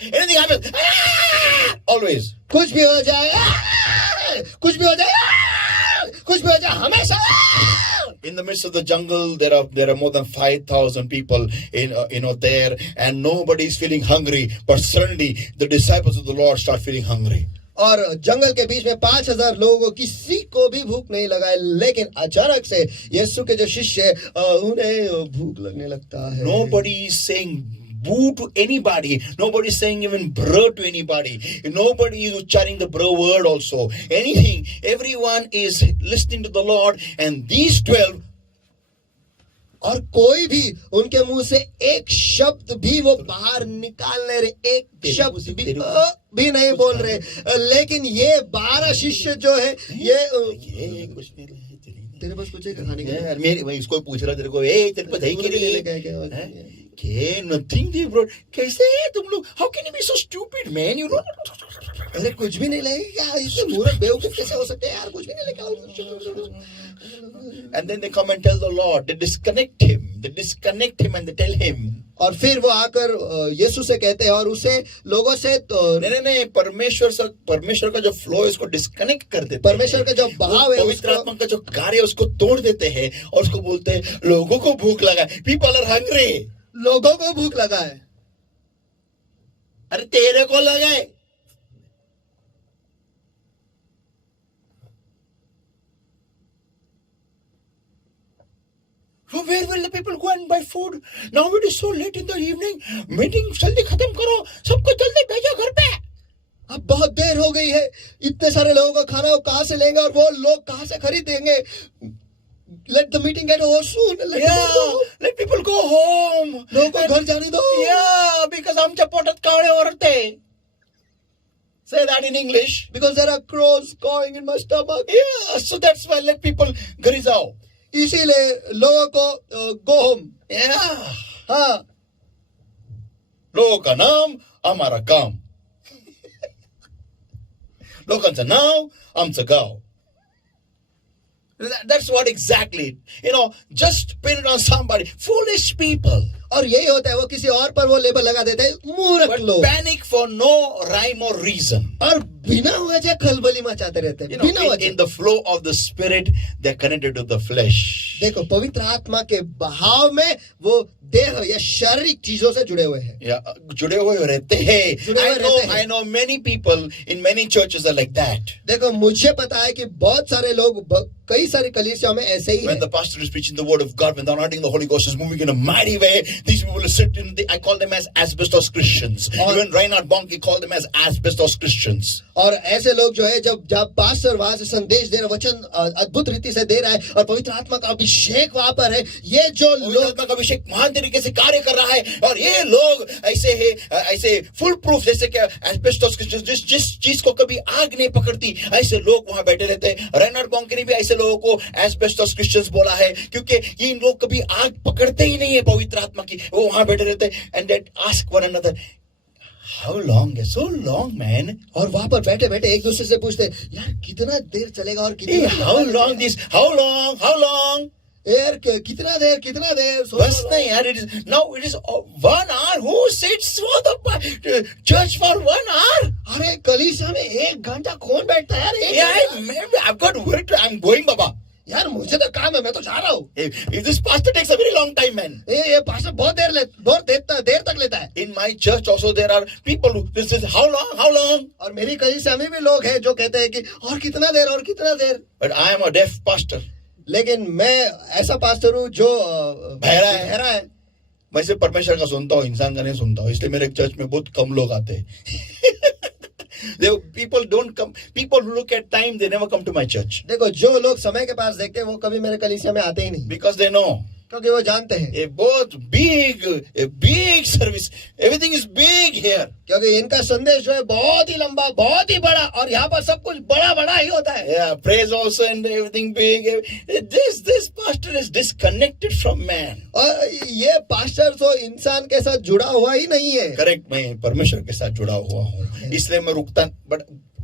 anything happens. Always. कुछ भी हो जाए, हमेशा. In the midst of the jungle, there are more than 5,000 people there, and nobody is feeling hungry. But suddenly, the disciples of the Lord start feeling hungry. और जंगल के बीच में 5,000 लोगों को किसी को भी भूख नहीं लगा है, लेकिन अचानक से यीशु के जो शिष्य हैं उन्हें भूख लगने लगता है. Nobody is saying boo to anybody. Nobody is saying even bro to anybody. Nobody is uttering the bro word also. Anything. Everyone is listening to the Lord, and these 12. और कोई भी उनके मुंह से एक शब्द भी वो बाहर निकालने रहे, एक शब्द भी नहीं बोल रहे. लेकिन ये 12 शिष्य जो है ये कुछ तेरे पास कुछ है खाने के लिए? मेरे भाई इसको पूछ रहा तेरे को, तेरे पास है कि नहीं? Okay, nothing they brought. कैसे है तुम लोग? How can you be so stupid, man? You know. अरे कुछ भी नहीं लेंगे क्या? इतने मूर्ख बेवकूफ कैसे हो सकते हैं यार? कुछ भी नहीं लेके आओ. And then they come and tell the Lord. They disconnect him. They disconnect him and they tell him. और फिर वो आकर यीशु से कहते हैं और उसे लोगों से तो नहीं परमेश्वर का जो फ्लो है उसको डिस्कनेक्ट कर देते हैं. परमेश्वर का जो बहाव है पवित्र आत्मा का जो कार्य है उसको तोड़ देते हैं और उसको बोलते हैं लोगों को भूख लगा है. People are hungry. लोगों को भूख लगा है. अरे तेरे को लगा है. So where will the people go and buy food? Now it is so late in the evening. Meeting जल्दी खत्म करो. सबको जल्दी भेजो घर पे. अब बहुत देर हो गई है. इतने सारे लोगों का खाना वो कहाँ से लेंगे और वो लोग कहाँ से खरीदेंगे? Let the meeting get over soon. Let people go home. लोगों को घर जाने दो. Yeah, because आमच्या पोटात कावळे ओरडते. Say that in English. Because there are crows cawing in my stomach. Yeah, so that's why let people घरी जाओ. इसीलिए लोगों को go home. Yeah. हाँ. लोगों का नाम हमारा काम. लोकांचं नाव आमचं गाव. That's what exactly. You know, just pin it on somebody. Foolish people. और यही होता है वो किसी और पर वो लेबल लगा देते हैं मूर्ख लोग. Panic for no rhyme or reason. और बिना वजह खलबली मचाते रहते हैं. बिना वजह. In the flow of the spirit, they're connected to the flesh. देखो पवित्र आत्मा के बहाव में वो देह या शारीरिक चीजों से जुड़े हुए हैं. Yeah, जुड़े हुए रहते हैं. I know many people in many churches are like that. देखो मुझे पता है कि बहुत सारे लोग कई सारी कलीसियाओं में ऐसे ही When हैं. the pastor is preaching the word of God, when the anointing of the Holy Ghost is moving in a mighty way, these people will sit in I call them as asbestos Christians. Even Reinhard Bonnke called them as asbestos Christians. और ऐसे लोग जो है जब pastor वहां से संदेश दे रहा है, वचन अद्भुत रीति से दे रहा है और पवित्र आत्मा का अभिषेक वहां पर है, ये जो लोग का अभिषेक महान तरीके से कार्य कर रहा है और ये लोग ऐसे है ऐसे फुल प्रूफ जैसे कि एस्बेस्टोस जिस चीज को कभी आग नहीं पकड़ती ऐसे लोग वहां बैठे रहते हैं. रेनहार्ड बॉन्के ने भी ऐसे लोगों को एस्बेस्टोस क्रिश्चियंस बोला है क्योंकि ये इन लोग कभी आग पकड़ते ही नहीं है पवित्र आत्मा की. वो वहां बैठे रहते हैं and that ask one another how long so long man. और वहां पर बैठे बैठे एक दूसरे से पूछते हैं यार कितना देर चलेगा और कितना हाउ लॉन्ग यार कितना देर बस नहीं यार. It is 1 hour. Who sits for the church for 1 hour? अरे कलीसिया में 1 घंटा कौन बैठता है यार? I've got work. I'm going, Baba. यार मुझे तो काम है, मैं तो जा रहा हूँ. If this pastor takes a very long time, man. ये पास्टर बहुत देर तक लेता है. In my church also there are people who this is how long. और मेरी कलीसिया में भी लोग हैं जो कहते हैं कि और कितना देर. But I am a deaf pastor. लेकिन मैं ऐसा पास्टर हूँ जो बहरा है. मैं सिर्फ परमेश्वर का सुनता हूँ, इंसान का नहीं सुनता हूँ. इसलिए मेरे चर्च में बहुत कम लोग आते हैं. People don't come. People who look at time, they never come to my church. देखो जो लोग समय के पास देखते हैं वो कभी मेरे कलीसिया में आते ही नहीं. Because they know. क्योंकि वो जानते हैं. A बहुत big service. Everything is big here. क्योंकि इनका संदेश जो है बहुत ही लंबा, बहुत ही बड़ा और यहाँ पर सब कुछ बड़ा ही होता है. Yeah, praise also and everything big. This pastor is disconnected from man. और ये पास्टर तो इंसान के साथ जुड़ा हुआ ही नहीं है. Correct, मैं परमेश्वर के साथ जुड़ा हुआ हूँ. इसलिए मैं रुकता. But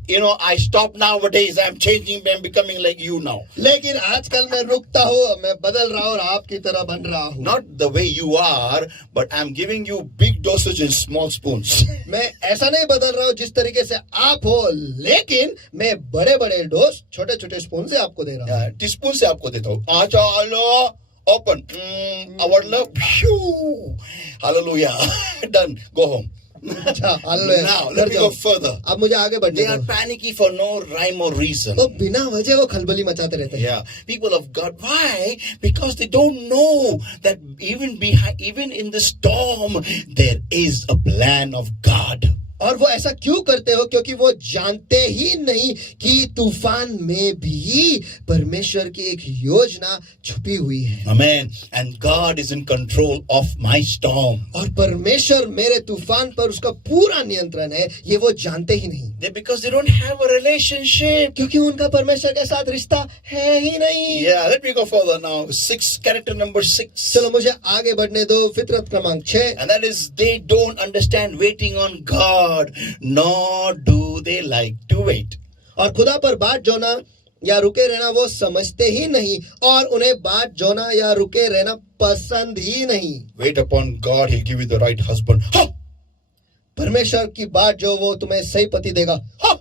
you know, I stop nowadays. I'm changing. I'm becoming like you now. लेकिन आजकल मैं रुकता हूँ, मैं बदल रहा हूँ और आपकी तरह बन रहा हूँ. Not the way you are, but I'm giving you big dosage in small spoons. मैं ऐसा नहीं बदल रहा हूँ जिस तरीके से आप हो, लेकिन मैं बड़े डोज छोटे स्पून से आपको दे रहा हूँ. टीस्पून से आपको देता हूँ. चलो open. Our love. Phew. Hallelujah. Done. Go home. Now let me go further. अब मुझे आगे बढ़ने They are panicky for no rhyme or reason. तो बिना वजह वो खलबली मचाते रहते हैं. Yeah, people of God. Why? Because they don't know that even in the storm there is a plan of God. और वो ऐसा क्यों करते हो? क्योंकि वो जानते ही नहीं कि तूफान में भी परमेश्वर की एक योजना छुपी हुई है। Amen. And God is in control of my storm. और परमेश्वर मेरे तूफान पर उसका पूरा नियंत्रण है, ये वो जानते ही नहीं। Because they don't have a relationship. क्योंकि उनका परमेश्वर के साथ रिश्ता है ही नहीं। Yeah, let me go further now. Character number 6. चलो मुझे आगे बढ़ने दो। फितरत क्रमांक 6, And that is, they don't understand waiting on God, nor do they like to wait. और खुदा पर बाट जोना या रुके रहना वो समझते ही नहीं, और उन्हें बाट जोना या रुके रहना पसंद ही नहीं। Wait upon God, He'll give you the right husband. Huh! परमेश्वर की बाट जो, वो तुम्हें सही पति देगा। Huh!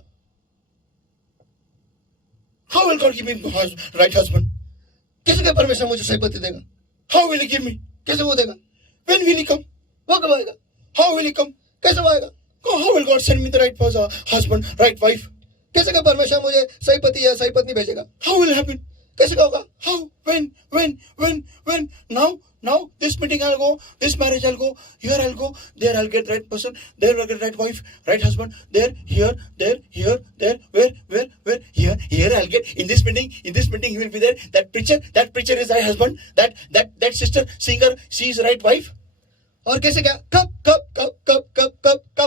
How will God give me right husband? कैसे क्या परमेश्वर मुझे सही पति देगा? How will He give me? कैसे वो देगा? When will He come? वो कब आएगा? How will He come? कैसे वो आएगा? How will God send me the right husband, right wife? कैसे क्या परमेश्वर मुझे सही पति या सही पत्नी भेजेगा? How will it happen? कैसे क्या होगा? How? When? Now, this meeting I'll go, this marriage I'll go, here I'll go, there I'll get right person, there I'll get right wife, right husband, there, here, where, here I'll get, in this meeting he will be there, that preacher is right husband, that sister, singer, she is right wife. और कैसे क्या? कब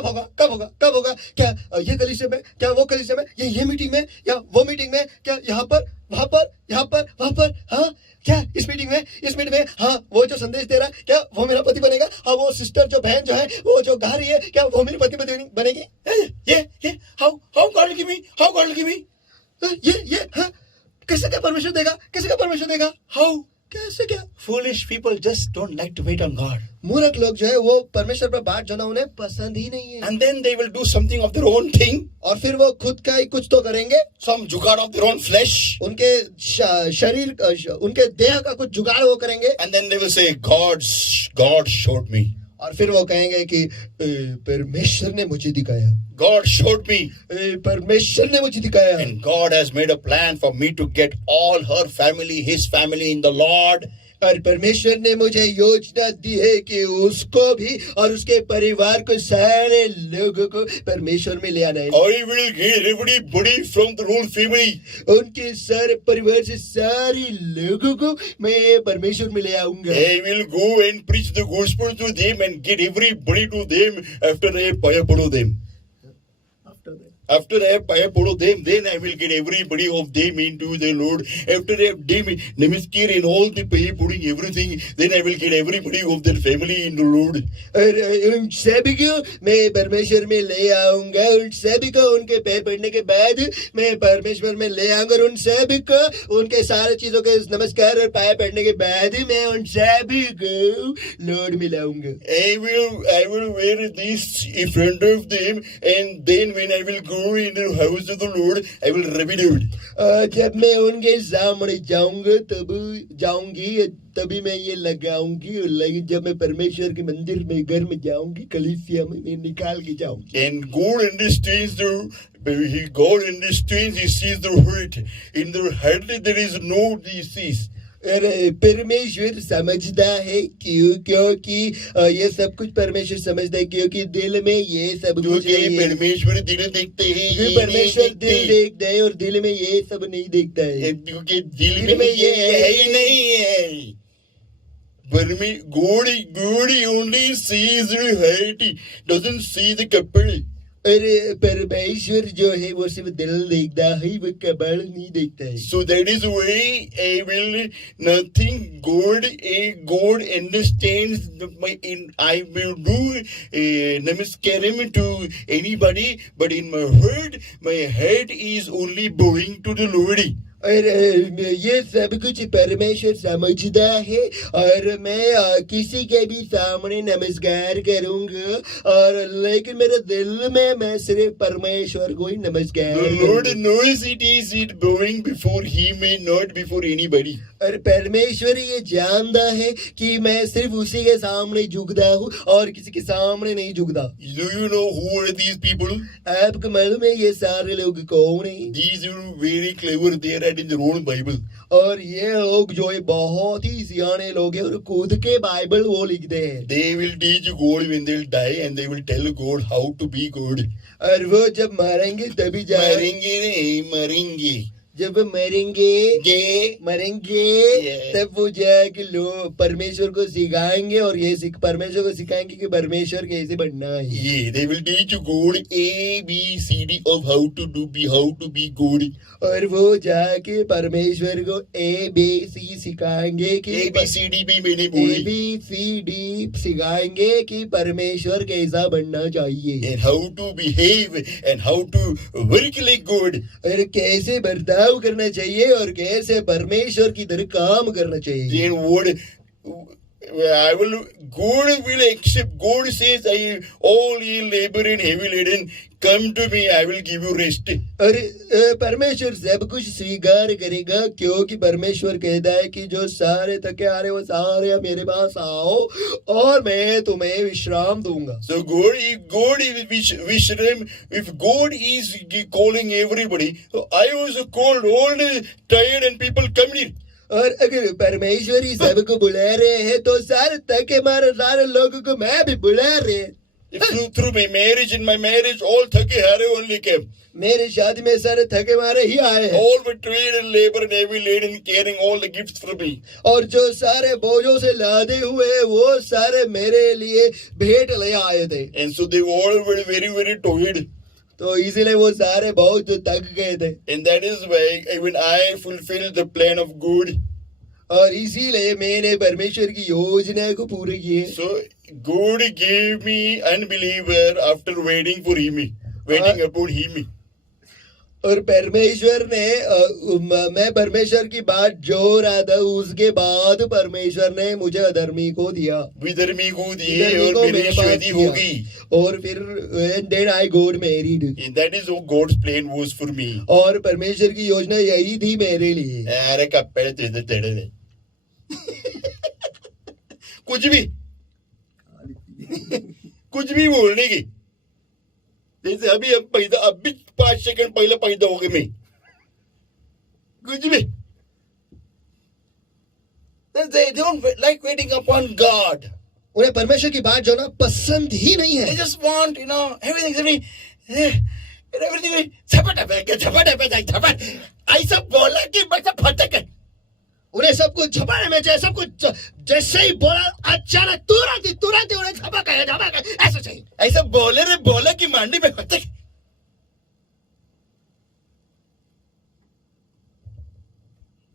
होगा? क्या ये कलीसिया में, क्या वो कलीसिया में, ये मीटिंग में, या वो मीटिंग में, क्या यहाँ पर, वहाँ पर, हाँ, क्या इस मीटिंग में, हाँ, वो जो संदेश दे रहा है, क्या वो मेरा पति बनेगा? हाँ, वो सिस्टर जो बहन जो है, वो जो गा रही है, क्या वो मेरी पति बनेगी? ये, how God will give me? ये, हाँ, कैसे क्या परमेश्वर देगा? How? कैसे क्या? Foolish people just don't like to wait on God. मूर्ख लोग जो है वो परमेश्वर पर बाट जोना उन्हें पसंद ही नहीं है। And then they will do something of their own thing. और फिर वो खुद का ही कुछ तो करेंगे। Some जुगाड़ of their own flesh. उनके शरीर, उनके देह का कुछ जुगाड़ वो करेंगे। And then they will say, God showed me. और फिर वो कहेंगे कि परमेश्वर ने मुझे दिखाया। God showed me. परमेश्वर ने मुझे दिखाया। And God has made a plan for me to get all her family, his family in the Lord. और परमेश्वर ने मुझे योजना दी है कि उसको भी और उसके परिवार को, सारे लोगों को परमेश्वर में ले आना है। I will get everybody from the whole family. उनके सारे परिवार से सारे लोगों को मैं परमेश्वर में ले आऊंगा। I will go and preach the gospel to them and get everybody to them after I paya them. After I have paya them, then I will get everybody of them into the Lord. After I have them, namaskar and all the paya putting everything, then I will get everybody of their family in the Lord. और उन सभी को मैं परमेश्वर में ले आऊंगा। उन सभी को उनके पैर पड़ने के बाद मैं परमेश्वर में ले आऊंगा। और उन सभी को उनके सारे चीजों के नमस्कार और पाया पड़ने के बाद मैं उन सभी को लॉर्ड में लाऊंगा। I will wear this in front of them, and then when I will go in the house of the Lord, I will reveal it. जब मैं उनके सामने जाऊंगी तभी मैं ये लगाऊंगी। और जब मैं परमेश्वर के मंदिर में, घर में जाऊंगी, कलीसिया में मैं निकाल के जाऊंगी। And God understands He sees the hurt. In their heart there is no disease. अरे परमेश्वर समझता है क्योंकि ये सब कुछ परमेश्वर समझता है, क्योंकि दिल में ये सब कुछ है। परमेश्वर दिल देखते हैं, परमेश्वर दिल देखता है और दिल में ये सब नहीं देखता है, क्योंकि दिल में ये है ही नहीं है। God only sees the heart, doesn't see the couple. अरे परमेश्वर जो है वो सिर्फ दिल देखता है, वो कपड़ नहीं देखता है। So that is why I will nothing God understands I will do namaskaram to anybody, but in my heart is only bowing to the Lord. और ये सब कुछ परमेश्वर समझता है और मैं किसी के भी सामने नमस्कार करूंगा, और लेकिन मेरे दिल में मैं सिर्फ परमेश्वर को ही नमस्कार करूंगा। The Lord knows it bowing before Him and not before anybody. और परमेश्वर ये जानता है कि मैं सिर्फ उसी के सामने झुकता हूँ और किसी के सामने नहीं झुकता। Do you know who are these people? आपको मालूम है ये सारे लोग कौन हैं? These are very clever. They are that in their own Bible. और ये लोग जो है बहुत ही सियाने लोग हैं और खुद के बाइबल वो लिखते हैं। They will teach God when they'll die and they will tell God how to be good. और वो जब मरेंगे तभी मरेंगे नहीं, मरेंगे। जब मरेंगे Yeah. तब वो जाके लोग परमेश्वर को सिखाएंगे और ये परमेश्वर को सिखाएंगे कि परमेश्वर कैसे बनना है। Yeah, they will teach God ABCD of how to be good. और वो जाके परमेश्वर को ABC सिखाएंगे कि ABCD भी मैंने बोली। ABCD सिखाएंगे कि परमेश्वर कैसा बनना चाहिए And how to behave and how to work like God. और कैसे बर्ताव करना चाहिए और कैसे परमेश्वर की तरह काम करना चाहिए। Then God will accept. God says, all ye labor and heavy laden, come to me, I will give you rest. और परमेश्वर सब कुछ स्वीकार करेगा क्योंकि परमेश्वर कहता है कि जो सारे थके आ रहे वो सारे मेरे पास आओ और मैं तुम्हें विश्राम दूंगा। So if God is calling everybody, so I also called all the tired and people come here. और अगर परमेश्वर ही सबको बुला रहे हैं तो सारे थके मारे सारे लोगों को मैं भी बुला रहे हैं। Through my marriage, in my marriage, all thake hare only came. मेरे शादी में सारे थके मारे ही आए हैं। All were tired and labor and heavy laden, carrying all the gifts for me. और जो सारे बोझों से लादे हुए वो सारे मेरे लिए भेंट ले आए थे। And so they all were very, very tired. तो इसीलिए वो सारे बहुत थक गए थे। And that is why even I fulfilled the plan of God. और इसीलिए मैंने परमेश्वर की योजना को पूरा किया। So God gave me unbeliever after waiting for him, waiting upon him. और परमेश्वर ने मैं परमेश्वर की बात जो रहा था उसके बाद परमेश्वर ने मुझे अधर्मी को दिया। विधर्मी को दिए और मेरी शादी हो गई। और फिर then I got married. And that is what God's plan was for me. और परमेश्वर की योजना यही थी मेरे लिए। अरे कपड़े तेरे तेरे ले कुछ भी बोलने की। जैसे अभी अभी 5 सेकंड पहले पैदा हो गए मैं कुछ भी। They don't like waiting upon God. उन्हें परमेश्वर की बात जो ना पसंद ही नहीं है। They just want, everything झपट ऐसा बोला कि बस फटक है। उन्हें सब कुछ झपाने में चाहिए, सब कुछ जैसे ही बोला अचानक तुरंत उन्हें झपक है ऐसा चाहिए। ऐसा बोले कि मांडी में फटक।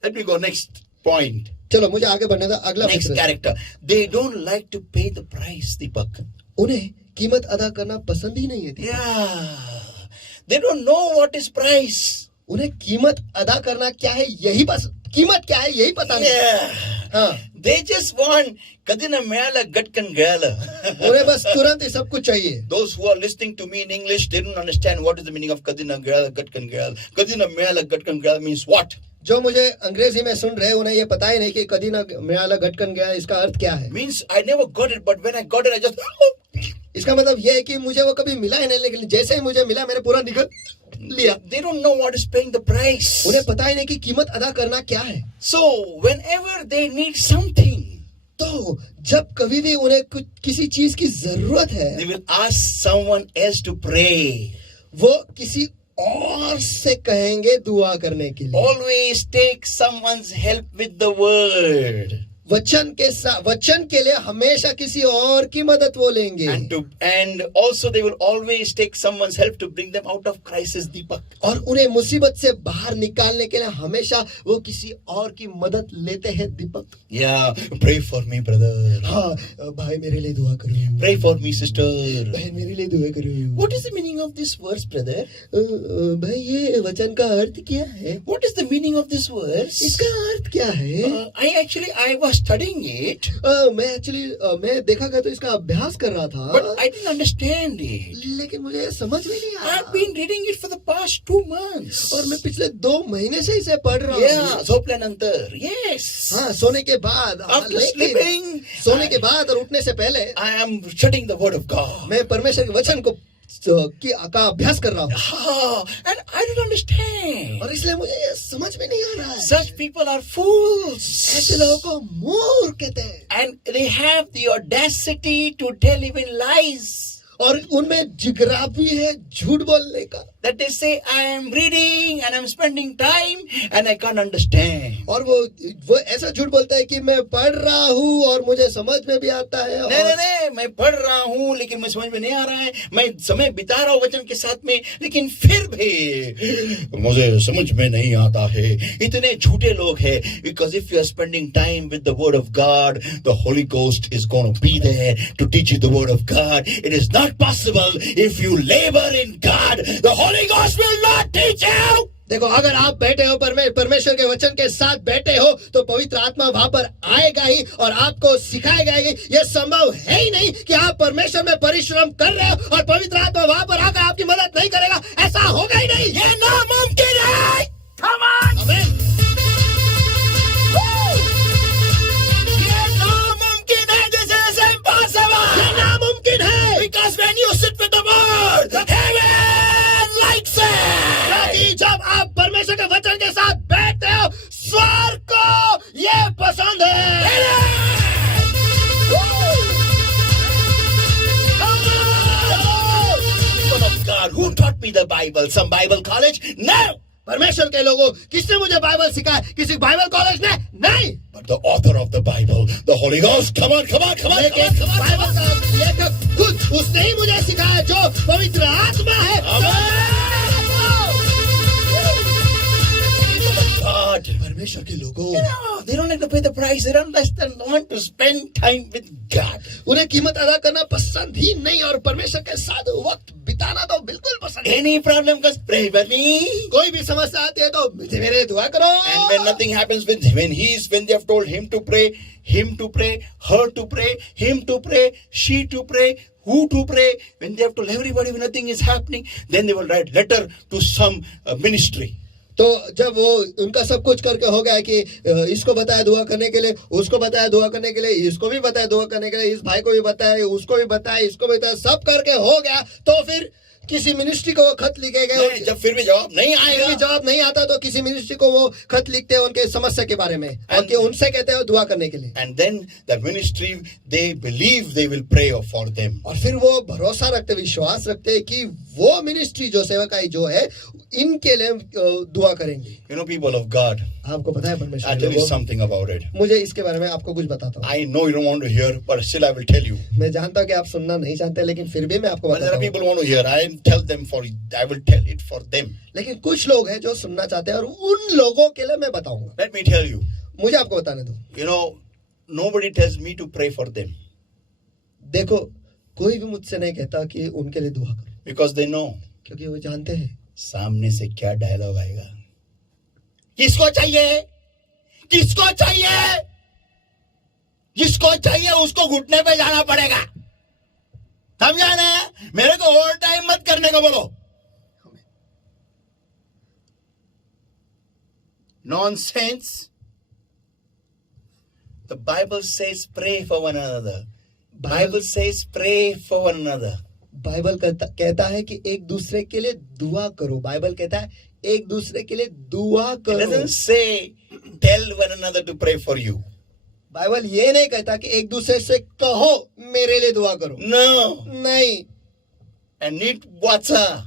Let me go next point. चलो मुझे आगे बढ़ने था। अगला Next character. They don't like to pay the price, Deepak. उन्हें कीमत अदा करना पसंद ही नहीं है। Yeah. They don't know what is price. उन्हें कीमत अदा करना क्या है यही कीमत क्या है यही पता नहीं। हाँ, They just want kadina meala gatkan gala. उन्हें बस तुरंत ही सब कुछ चाहिए। Those who are listening to me in English, they don't understand what is the meaning of kadina gala gatkan gala. Kadina meala gatkan gala means what? जो मुझे अंग्रेजी में सुन रहे उन्हें ये पता ही नहीं कि कदी ना मेला घटकन गया इसका अर्थ क्या है। Means I never got it, but when I got it, I just. इसका मतलब ये है कि मुझे वो कभी मिला ही नहीं, लेकिन जैसे ही मुझे मिला मैंने पूरा निकल लिया। They don't know what is paying the price. उन्हें पता ही नहीं कि कीमत अदा करना क्या है। So whenever they need something, तो जब कभी भी उन्हें कुछ किसी चीज की जरूरत है, they will ask someone else to pray. वो किसी और से कहेंगे दुआ करने के लिए। Always take someone's help with the word. वचन के लिए हमेशा किसी और की मदद वो लेंगे। And also they will always take someone's help to bring them out of crisis, Deepak. और उन्हें मुसीबत से बाहर निकालने के लिए हमेशा वो किसी और की मदद लेते हैं दीपक। Yeah, pray for me, brother. हाँ, भाई मेरे लिए दुआ करो। Pray for me, sister. बहन मेरे लिए दुआ करो। What is the meaning of this verse, brother? भाई ये वचन का अर्थ क्या है? What is the meaning of this verse? इसका अर्थ क्या है? I was studying it. मैं देखा गया तो इसका अभ्यास कर रहा था। But I didn't understand it. लेकिन मुझे समझ में नहीं आया। I've been reading it for the past 2 months. और मैं पिछले 2 महीने से इसे पढ़ रहा हूँ। Yeah, झोपल्यानंतर. Yes. हाँ, सोने के बाद। After sleeping. सोने के बाद और उठने से पहले। I am studying the word of God. मैं परमेश्वर के वचन को का अभ्यास कर रहा हूँ, And I don't understand. और इसलिए मुझे ये समझ में नहीं आ रहा है। Such people are fools. ऐसे लोगों को मूर्ख कहते हैं, And they have the audacity to tell even lies. और उनमें जिगरा भी है झूठ बोलने का। That they say, I am reading and I'm spending time and I can't understand. और वो ऐसा झूठ बोलता है कि मैं पढ़ रहा हूँ और मुझे समझ में भी आता है। नहीं, मैं पढ़ रहा हूँ लेकिन मुझे समझ में नहीं आ रहा है। मैं समय बिता रहा हूँ वचन के साथ में, लेकिन फिर भी मुझे समझ में नहीं आता है। इतने झूठे लोग हैं। Because if you are spending time with the word of God, the Holy Ghost is going to be there to teach you the word of God. It is not possible if you labor in God. The Holy Ghost will not teach you. देखो, अगर आप बैठे हो परमेश्वर के वचन के साथ बैठे हो तो पवित्र आत्मा वहां पर आएगा ही और आपको सिखाएगा ही। ये संभव है ही नहीं कि आप परमेश्वर में परिश्रम कर रहे हो और पवित्र आत्मा वहां पर आकर आपकी मदद नहीं करेगा। ऐसा होगा ही नहीं, ये नामुमकिन है। Come on. आमीन। ये नामुमकिन है। This is impossible. ये नामुमकिन है, Because when you sit with the word, heaven likes it. क्योंकि जब आप परमेश्वर के वचन के साथ बैठते हो, स्वर्ग को ये पसंद है। People of God, who taught me the Bible? Some Bible college? No. परमेश्वर के लोगों, किसने मुझे बाइबल सिखाया? किसी बाइबल कॉलेज ने नहीं। But the author of the Bible, the Holy Ghost, come on. लेकिन बाइबल का लेखक खुद उसने ही मुझे सिखाया, जो पवित्र आत्मा है। God. परमेश्वर के लोगों, They don't like to pay the price. They don't want to spend time with God. उन्हें कीमत अदा करना पसंद ही नहीं और परमेश्वर के साथ वक्त बिताना तो बिल्कुल पसंद नहीं। Any problem, just pray with me. कोई भी समस्या आती है तो मेरे लिए दुआ करो। And when nothing happens when they have told him to pray, her to pray, him to pray, she to pray, who to pray, when they have told everybody when nothing is happening, then they will write letter to some ministry. तो जब वो उनका सब कुछ करके हो गया कि इसको बताया दुआ करने के लिए, उसको बताया दुआ करने के लिए, इसको भी बताया दुआ करने के लिए, इस भाई को भी बताया, उसको भी बताया, इसको भी बताया, सब करके हो गया, तो फिर किसी मिनिस्ट्री को वो खत लिखे गए। जब फिर भी जवाब नहीं आएगा, जवाब नहीं आता तो किसी मिनिस्ट्री को वो खत लिखते हैं उनके समस्या के बारे में और कि उनसे कहते हैं दुआ करने के लिए। And then the ministry, they believe they will pray for them. और फिर वो भरोसा रखते, विश्वास रखते हैं कि वो मिनिस्ट्री जो सेवकाई जो है इनके लिए दुआ करेंगे। You know, people of God, आपको पता है परमेश्वर, I'll tell you something about it. मुझे इसके बारे में आपको कुछ बताता हूँ। I know you don't want to hear, but still I will tell you. मैं जानता हूँ कि आप सुनना नहीं चाहते, लेकिन फिर भी मैं आपको But there बताता are हूँ। people who want to hear. I will tell it for them. लेकिन कुछ लोग हैं जो सुनना चाहते हैं और उन लोगों के लिए मैं बताऊंगा। Let me tell you. मुझे आपको बताने दो। You know, nobody tells me to pray for them. देखो, कोई भी मुझसे नहीं कहता कि उनके लिए दुआ करो, Because they know. क्योंकि वो जानते हैं सामने से क्या डायलॉग आएगा। किसको चाहिए? किसको चाहिए? जिसको चाहिए उसको घुटने पे जाना पड़ेगा। समझा ना? मेरे को ओवर टाइम मत करने को बोलो। Nonsense. The Bible says pray for one another. Bible says pray for one another. Bible कहता है कि एक दूसरे के लिए दुआ करो। बाइबल कहता है एक दूसरे के लिए दुआ It करो। doesn't say tell one another to pray for you. Bible ये नहीं कहता कि एक दूसरे से कहो मेरे लिए दुआ करो। No. नहीं। And need WhatsApp.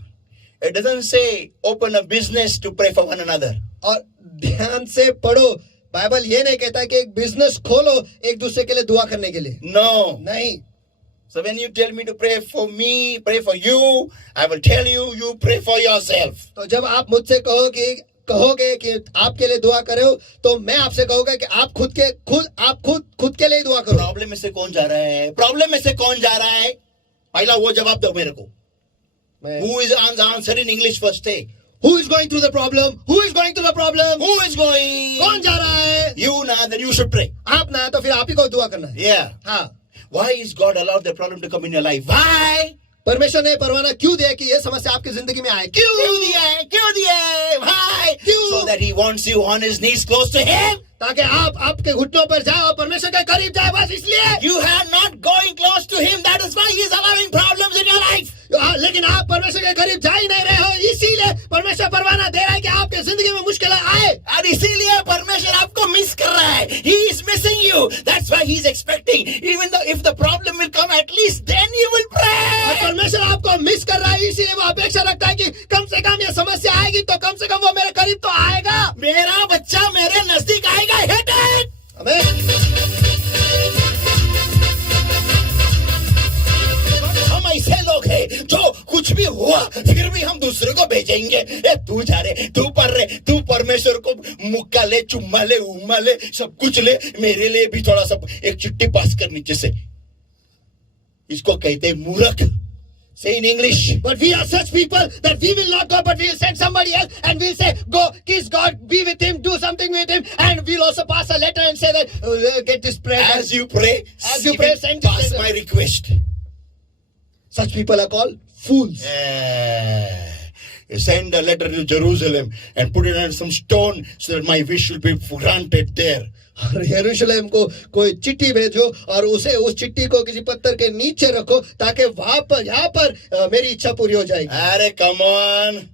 It doesn't say open a business to pray for one another. और ध्यान से पढ़ो, बाइबल ये नहीं कहता कि एक बिजनेस खोलो एक दूसरे के लिए दुआ करने के लिए। No. नहीं। So when you tell me to pray for me, pray for you, I will tell you, you pray for yourself. तो जब आप मुझसे कहोगे कि आपके लिए दुआ करे हो, तो मैं आपसे कहूंगा कि आप खुद के लिए दुआ करो। प्रॉब्लम में से कौन जा रहा है? प्रॉब्लम में से कौन जा रहा है? पहला वो जवाब दो मेरे को। Who is answering English first? Take. Who is going through the problem? Who is going through the problem? Who is going? कौन जा रहा है? You ना, then you should pray. आप ना, तो फिर आप ही को दुआ करना है। Yeah. हाँ। Why is God allowed the problem to come in your life? Why? परमेश्वर ने परवाना क्यों दिया कि ये समस्या आपकी जिंदगी में आए? क्यों दिया है? Why? क्यों? So that He wants you on His knees close to Him. ताकि आप आपके घुटनों पर जाए और परमेश्वर के करीब जाए, बस इसलिए। You are not going close to him. That is why he is allowing problems in your life. लेकिन आप परमेश्वर के करीब जा ही नहीं रहे हो, इसीलिए परमेश्वर परवाना दे रहा है कि आपके जिंदगी में मुश्किल आए। और इसीलिए परमेश्वर आपको मिस कर रहा है. He is missing you. That's why he is expecting. Even though if the problem will come, at least then you will और pray. परमेश्वर आपको मिस कर रहा है, इसीलिए वो अपेक्षा रखता है कि कम से कम ये समस्या आएगी तो कम से कम वो मेरे करीब तो आएगा, मेरा बच्चा मेरे नजदीक आएगा. Hit it. हमें हम ऐसे लोग हैं जो कुछ भी हुआ फिर भी हम दूसरे को भेजेंगे. ए तू जा रे, तू पढ़ रे, तू परमेश्वर को मुक्का ले, चुम्मा ले, उम्मा ले, सब कुछ ले, मेरे लिए भी थोड़ा सा एक चिट्ठी पास कर नीचे से. इसको कहते हैं मूर्ख. Say in English. But we are such people that we will not go, but we will send somebody else and we'll say, go, kiss God, be with him, do something with him, and we'll also pass a letter and say that, get this prayer. As you pray, send pass this my request. Such people are called fools. Send a letter to Jerusalem and put it on some stone so that my wish will be granted there. और यरूशलेम को कोई चिट्ठी भेजो और उसे उस चिट्ठी को किसी पत्थर के नीचे रखो ताकि वहां पर यहाँ पर मेरी इच्छा पूरी हो जाएगी. Arey, come on.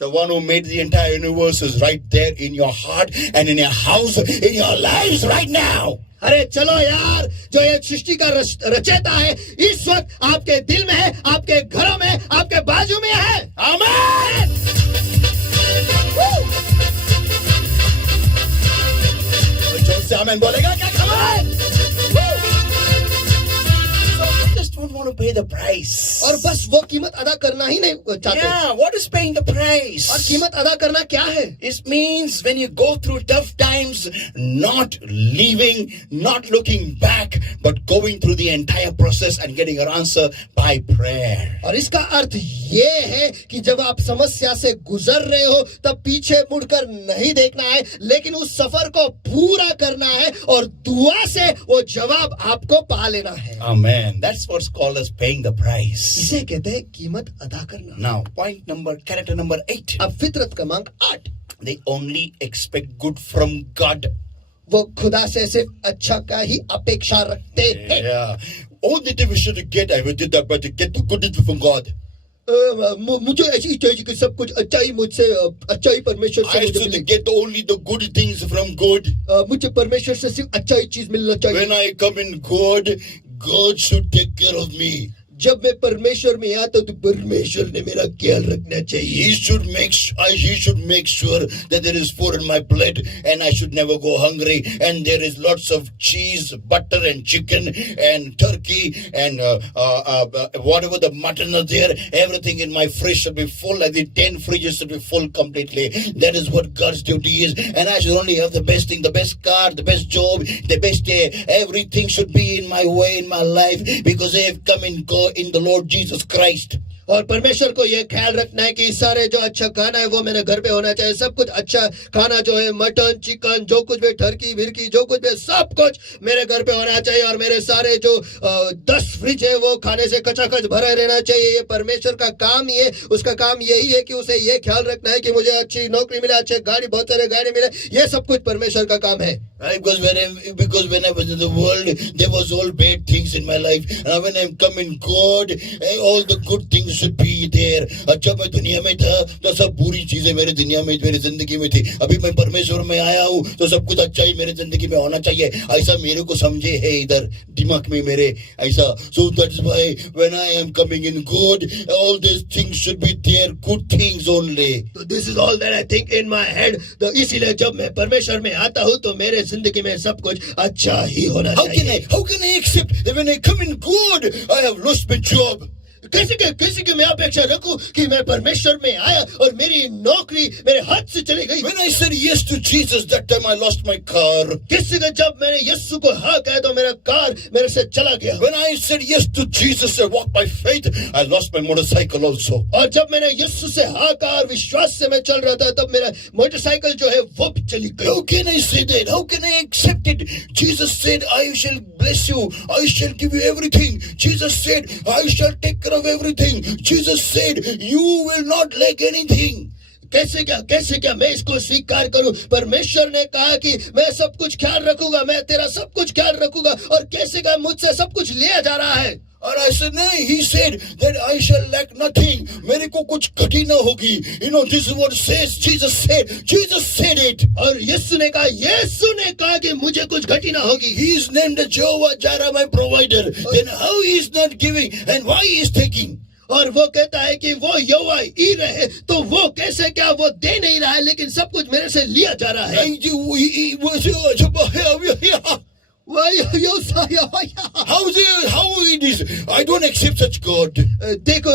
The one who made the entire universe is right there in your heart and in your house, in your lives right now. अरे चलो यार, जो ये सृष्टि का रचयिता है इस वक्त आपके दिल में है, आपके घरों में, आपके बाजू में है. Amen. जोर से आमेन बोलेगा क्या? Come on. So we just don't want to pay the price. और बस वो कीमत अदा करना ही नहीं चाहते. Yeah, what is paying the price? और कीमत अदा करना क्या है? It means when you go through tough times, not leaving, not looking back, but going through the entire process and getting your answer by prayer. और इसका अर्थ ये है कि जब आप समस्या से गुजर रहे हो तब पीछे मुड़कर नहीं देखना है, लेकिन उस सफर को पूरा करना है और दुआ से वो जवाब आपको पा लेना है. Amen. That's what's called as paying the price. इसे कहते हैं कीमत अदा करना. Now, character number 8. अब फितरत क्रमांक 8. They only expect good from God. वो खुदा से सिर्फ अच्छा का ही अपेक्षा रखते हैं. Yeah. All that we should get, I would do that, but to get the good from God. मुझे ऐसी चाहिए कि सब कुछ अच्छा ही मुझसे अच्छा ही परमेश्वर से I मुझे should मिले. get only the good things from God. मुझे परमेश्वर से सिर्फ अच्छा ही चीज मिलना चाहिए. When I come in God, God should take care of me. जब मैं परमेश्वर में आता हूं तो परमेश्वर ने मेरा ख्याल रखना चाहिए. He should make sure that there is food in my plate and I should never go hungry, and there is lots of cheese, butter and chicken and turkey and whatever the mutton are there, everything in my fridge should be full, like the 10 fridges should be full completely. That is what God's duty is, and I should only have the best thing, the best car, the best job, the best everything should be in my way in my life, because I have come in the Lord Jesus Christ. और परमेश्वर को ये ख्याल रखना है कि सारे जो अच्छा खाना है वो मेरे घर पे होना चाहिए. सब कुछ अच्छा खाना जो है, मटन, चिकन, जो कुछ भी, टर्की, विरकी, जो कुछ भी, सब कुछ मेरे घर पे होना चाहिए. और मेरे सारे जो 10 फ्रिज है वो खाने से कचाकच भरा रहना चाहिए. ये परमेश्वर का काम ही है. उसका काम यही है कि उसे ये ख्याल रखना है कि मुझे अच्छी नौकरी मिले, अच्छे गाड़ी, बहुत सारे गाड़ी मिले. ये सब कुछ परमेश्वर का काम है. Because when I was in the world, there was all bad things in my life. And when I come in God, all the good things should be there. जब मैं दुनिया में था तो सब बुरी चीजें मेरे दुनिया में, मेरी जिंदगी में थी. अभी मैं परमेश्वर में आया हूँ तो सब कुछ अच्छा ही मेरे जिंदगी में होना चाहिए. ऐसा मेरे को समझे है इधर दिमाग में मेरे ऐसा. So that's why when I am coming in God, all these things should be there, good things only. So this is all that I think in my head. तो इसीलिए जब मैं परमेश्वर में आता हूँ तो मेरे जिंदगी में सब कुछ अच्छा ही होना चाहिए. How can I accept that when I come in God, I have lost my job? किसी की मैं अपेक्षा रखूं कि मैं परमेश्वर में आया और मेरी नौकरी मेरे हाथ से चली गई. When I said yes to Jesus, that time I lost my car. किसी का जब मैंने यीशु को हाँ कहा तो मेरा कार मेरे से चला गया. When I said yes to Jesus and walked by faith, I lost my motorcycle also. और जब मैंने यीशु से हाँ कहा और विश्वास से मैं चल रहा था तब मेरा मोटरसाइकिल जो है वो भी चली गई. How can I say that? How can I accept it? Jesus said, I shall bless you. I shall give you everything. Jesus said, I shall take care of everything. Jesus said, you will not lack anything. कैसे क्या मैं इसको स्वीकार करूं? परमेश्वर ने कहा कि मैं सब कुछ ख्याल रखूंगा, मैं तेरा सब कुछ ख्याल रखूंगा, और कैसे क्या मुझसे सब कुछ लिया जा रहा है? और ऐसे नहीं, he said that I shall lack nothing. मेरे को कुछ घटी ना होगी. You know, this is what says, Jesus said it. और यीशु ने कहा कि मुझे कुछ घटी ना होगी. He is named the Jehovah Jireh, my provider. Then how he is not giving and why he is taking? और वो कहता है कि वो यहोवा ईरे है, तो वो कैसे क्या वो दे नहीं रहा है, लेकिन सब कुछ मेरे से लिया जा रहा है. How it is? I don't accept such God. देखो,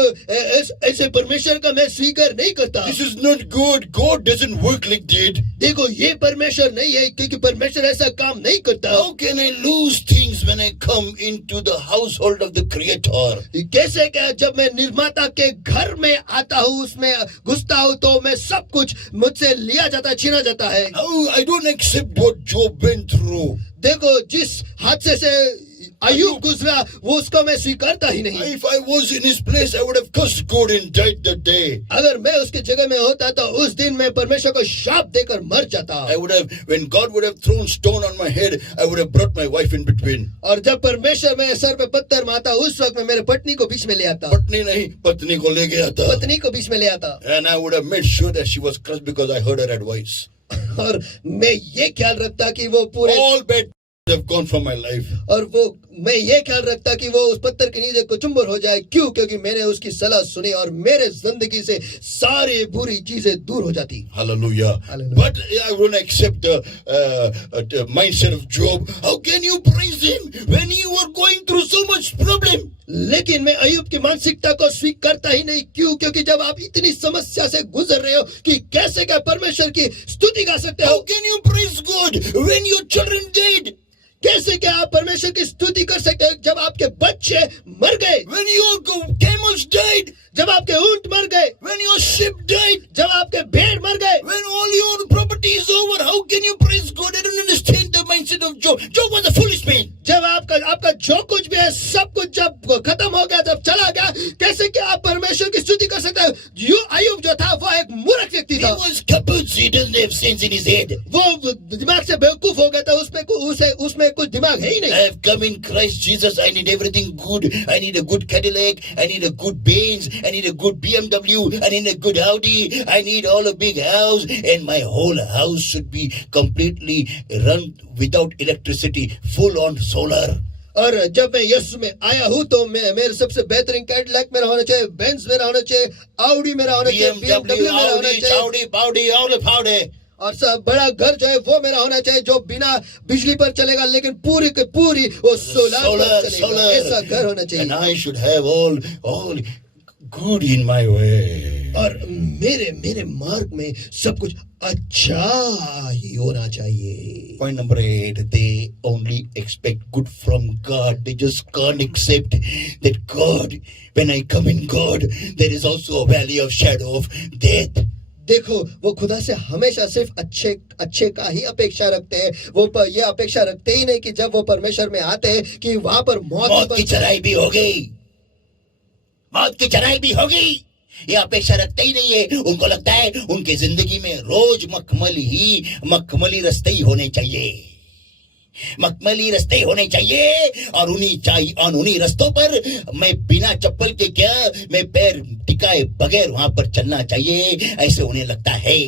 ऐसे परमेश्वर का मैं स्वीकार नहीं करता. This is not good. God doesn't work like that. देखो, ये परमेश्वर नहीं है, क्योंकि परमेश्वर ऐसा काम नहीं करता. How can I lose things when I come into the household of the Creator? कैसे क्या जब मैं निर्माता के घर में आता हूँ, उसमें घुसता हूँ, तो मैं सब कुछ मुझसे लिया जाता है, छीना जाता है. How I don't accept what Job went through. देखो, जिस हादसे से अय्यूब गुजरा, वो उसको मैं स्वीकारता ही नहीं. If I was in his place, I would have cursed God and died that day. अगर मैं उसके जगह में होता तो उस दिन मैं परमेश्वर को शाप देकर मर जाता. I would have, when God would have thrown stone on my head, I would have brought my wife in between. और जब परमेश्वर मेरे सर पे पत्थर मारता, उस वक्त में मेरे पत्नी को बीच में ले आता. पत्नी नहीं, पत्नी को ले गया था. पत्नी को बीच में ले आता. And I would have made sure that she was crushed because I heard her advice. और मैं ये ख्याल रखता कि वो पूरे All bad have gone from my life. और वो मैं ये ख्याल रखता कि वो उस पत्थर के नीचे कुचुम्बर हो जाए. क्यों? क्योंकि मैंने उसकी सलाह सुनी और मेरे जिंदगी से सारी बुरी चीजें दूर हो जाती. Hallelujah. Hallelujah. But I won't accept the mindset of Job. How can you praise him when you are going through so much problem? लेकिन मैं अय्यूब की मानसिकता को स्वीकारता ही नहीं. क्यों? क्योंकि जब आप इतनी समस्या से गुजर रहे हो कि कैसे क्या परमेश्वर की स्तुति गा सकते हो? How can you praise God when your children died? कैसे क्या आप परमेश्वर की स्तुति कर सकते हो जब आपके बच्चे मर गए? When your camels died? जब आपके ऊंट मर गए? When your sheep died? जब आपके भेड़ मर गए? When all your property is over, how can you praise God? I don't understand the mindset of Job. Job was a foolish man. जब आपका जो कुछ भी है, सब कुछ जब खत्म हो गया, जब चला गया, कैसे क्या आप परमेश्वर की स्तुति कर सकते हो? अय्यूब जो था वो एक मूर्ख व्यक्ति था. He was kaput. He doesn't have sense in his head. वो दिमाग से बेवकूफ हो गया था. उसमें कुछ दिमाग है ही नहीं. I have come in Christ Jesus. I need everything good. I need a good Cadillac. I need a good Benz. I need a good BMW. I need a good Audi. I need all a big house, and my whole house should be completely run without electricity, full on solar. और जब मैं यीशु में आया हूँ तो मेरे सबसे बेहतरीन कैडिलैक मेरा होना चाहिए, बेंज मेरा होना चाहिए, आउडी मेरा होना चाहिए, BMW मेरा होना चाहिए, और सब बड़ा घर जो है वो मेरा होना चाहिए जो बिना बिजली पर चलेगा, लेकिन पूरी की पूरी वो सोलर पर चलेगा. ऐसा घर होना चाहिए. And I should have all good in my way. और मेरे मार्ग में सब कुछ अच्छा ही होना चाहिए. Point number 8, they only expect good from God. They just can't accept that God, when I come in God, there is also a valley of shadow of death. देखो, वो खुदा से हमेशा सिर्फ अच्छे का ही अपेक्षा रखते हैं. वो ये अपेक्षा रखते ही नहीं कि जब वो परमेश्वर में आते हैं कि वहां पर मौत की चढ़ाई भी होगी. मौत की चढ़ाई भी होगी, ये अपेक्षा रखते ही नहीं है. उनको लगता है उनकी जिंदगी में रोज मखमली रास्ते ही होने चाहिए. मखमली रास्ते होने चाहिए, और उन्हीं रास्तों पर मैं बिना चप्पल के क्या, मैं पैर टिकाए बगैर वहां पर चलना चाहिए. ऐसे उन्हें लगता है,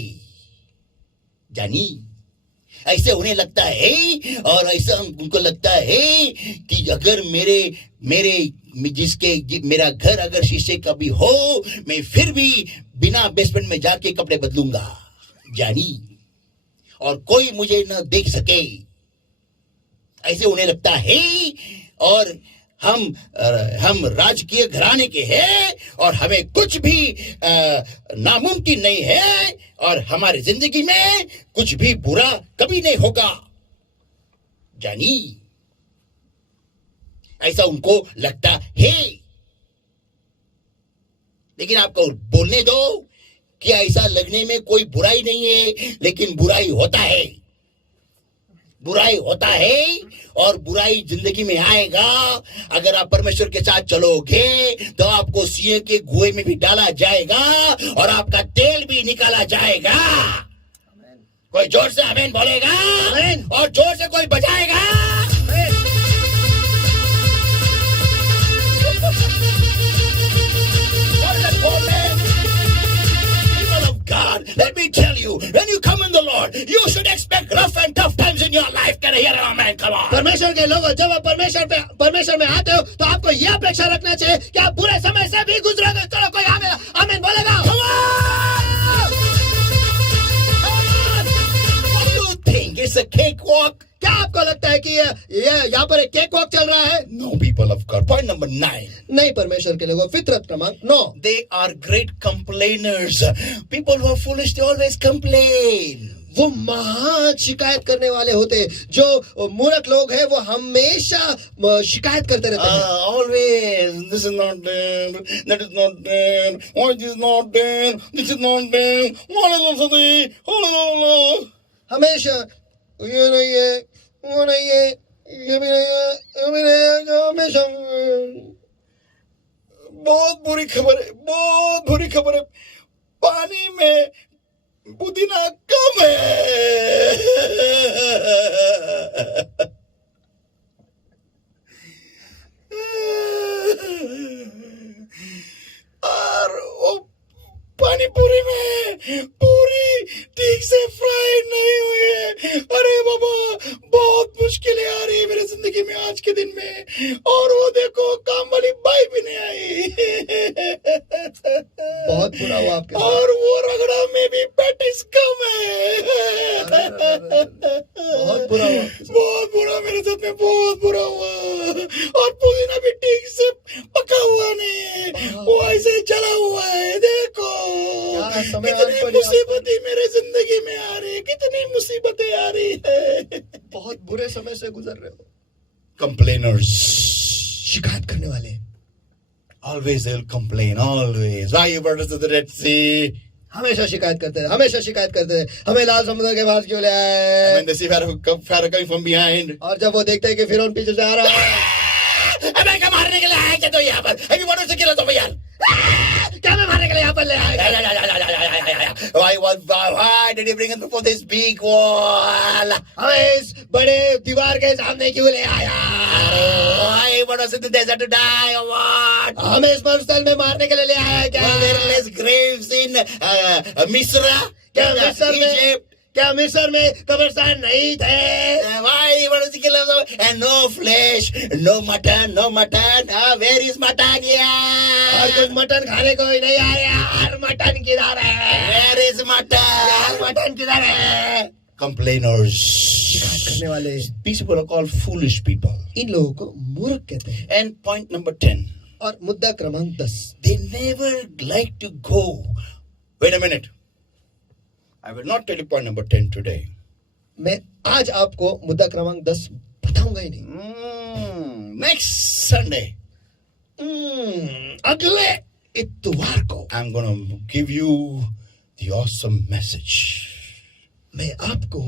जानी, ऐसे उन्हें लगता है. और ऐसा उनको लगता है कि अगर मेरा घर अगर शीशे का भी हो, मैं फिर भी बिना बेसमेंट में जाके कपड़े बदलूंगा, जानी, और कोई मुझे ना देख सके. ऐसे उन्हें लगता है. और हम राजकीय घराने के हैं और हमें कुछ भी नामुमकिन नहीं है, और हमारी जिंदगी में कुछ भी बुरा कभी नहीं होगा, जानी, ऐसा उनको लगता है. लेकिन आपको बोलने दो कि ऐसा लगने में कोई बुराई नहीं है, लेकिन बुराई होता है. बुराई होता है और बुराई जिंदगी में आएगा। अगर आप परमेश्वर के साथ चलोगे तो आपको सिंह के कुएं में भी डाला जाएगा और आपका तेल भी निकाला जाएगा। कोई जोर से आमीन बोलेगा और जोर से कोई बजाएगा। God, let me tell you, when you come in the Lord, you should expect rough and tough times in your life. Can I hear an amen? Come on. परमेश्वर के लोगों, जब आप परमेश्वर में आते हो तो आपको यह अपेक्षा रखना चाहिए कि आप बुरे समय से भी गुजरोगे। चलो कोई आमीन बोलेगा। Come on! What do you think? It's a cakewalk? क्या आपको लगता है कि ये यहाँ पर एक केक वॉक चल रहा है? No, people of God. Point number 9. नहीं, परमेश्वर के लोगों, फितरत क्रमांक 9। They are great complainers. People who are foolish, they always complain. वो महान शिकायत करने वाले होते हैं। जो मूर्ख लोग हैं वो हमेशा शिकायत करते रहते हैं। Always, this is not there, that is not there, why this is not there, this is not there, हमेशा ये नहीं है, वो नहीं है, ये भी नहीं है, ये भी नहीं है, हमेशा। बहुत बुरी खबर है, बहुत बुरी खबर है। पानी में पुदीना कम है। और वो पानी पूरी में पूरी ठीक से फ्राई नहीं हुई है। अरे बाबा, बहुत मुश्किलें आ रही है मेरे जिंदगी में आज के दिन में। और वो देखो, काम वाली बाई भी नहीं आई। बहुत बुरा हुआ आपके साथ। और वो रगड़ा में भी पैटिस कम है। बहुत बुरा हुआ, बहुत बुरा मेरे साथ में, बहुत बुरा हुआ। और पुदीना भी ठीक से पका हुआ नहीं है, वो ऐसे जला हुआ है। देखो कितनी मुसीबतें मेरे जिंदगी में आ रही है, कितनी मुसीबतें आ रही है। बहुत बुरे समय से गुजर रहे हो। कंप्लेनर्स, शिकायत करने वाले। always they will complain, always. Why you brought us to the Red Sea? हमेशा शिकायत करते हैं, हमेशा शिकायत करते हैं। हमें लाल समुद्र के पास क्यों ले आए? When they see Pharaoh coming from behind. और जब वो देखते हैं कि फिरौन पीछे से आ रहा है, अबे क्या मारने के लिए आए क्या तो यहाँ पर? अभी वाटर से गिरा तो भैया। क्या मैं मारने के लिए यहाँ पर ले आया? Why did you bring him before this big wall? हमें इस बड़े दीवार के सामने क्यों ले आया? Why brought us in the desert to die or what? हमें इस मरुस्थल में मारने के लिए ले आया क्या? Were there less graves in Misra? क्या मिस्र में, Egypt? क्या मिस्र में कब्रिस्तान नहीं थे? Why brought us to kill us? And no flesh, no mutton, no mutton. Where is mutton? और Yeah. कुछ मटन खाने को ही नहीं आ रहा यार। मटन किधर है? Where is यार mutton? मटन किधर है? Complainers. शिकायत करने वाले, These people are called foolish people. इन लोगों को मूर्ख कहते हैं। And point number 10. और मुद्दा क्रमांक 10। They never like to go. Wait a minute. I will not tell you point number 10 today. मैं आज आपको मुद्दा क्रमांक 10 बताऊंगा ही नहीं। Next Sunday, अगले इतवार को I'm going to give you the awesome message. मैं आपको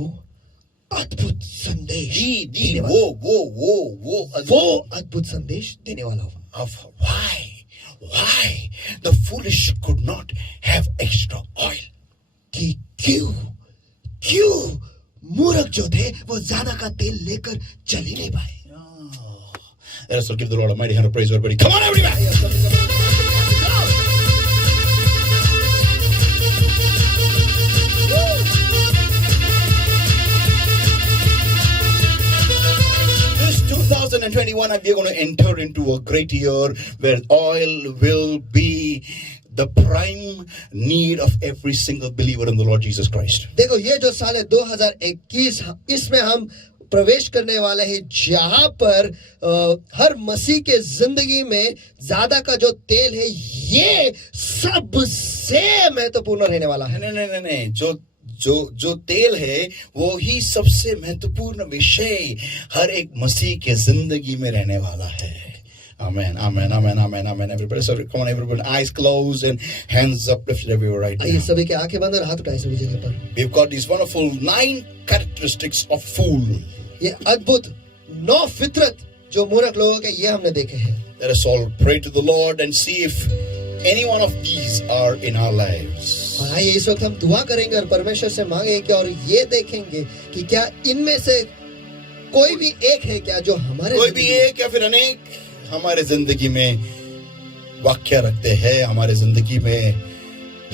अद्भुत संदेश देने वाला वो अद्भुत संदेश देने वाला हूँ। of why the foolish could not have extra oil. कि क्यों मूर्ख जो थे वो ज्यादा का तेल लेकर चल ही नहीं पाए। Let us all give the Lord a mighty hand of praise, everybody. Come on, everybody. This 2021, we are going to enter into a great year where oil will be the prime need of every single believer in the Lord Jesus Christ. देखो, ये जो साल है 2021, इसमें हम प्रवेश करने वाले हैं जहां पर हर मसीह के जिंदगी में ज्यादा का जो तेल है ये सबसे महत्वपूर्ण रहने वाला है। नहीं, जो तेल है वो ही सबसे महत्वपूर्ण विषय हर एक मसीह के जिंदगी में रहने वाला है। Amen, amen, amen, amen, amen. Everybody, so come on, everybody. Eyes closed and hands uplifted everywhere right आइए now. सभी के आंखें बंद और हाथ उठाए सभी जगह पर। We've got these wonderful 9 characteristics of fool. ये अद्भुत 9 फितरत जो मूर्ख लोगों के ये हमने देखे हैं. Let us all pray to the Lord and see if any one of these are in our lives. और आइए इस वक्त हम दुआ करेंगे और परमेश्वर से मांगेंगे कि और ये देखेंगे कि क्या इनमें से कोई भी एक है क्या जो हमारे कोई भी एक या फिर अनेक हमारे जिंदगी में वाक्य रखते हैं, हमारे जिंदगी में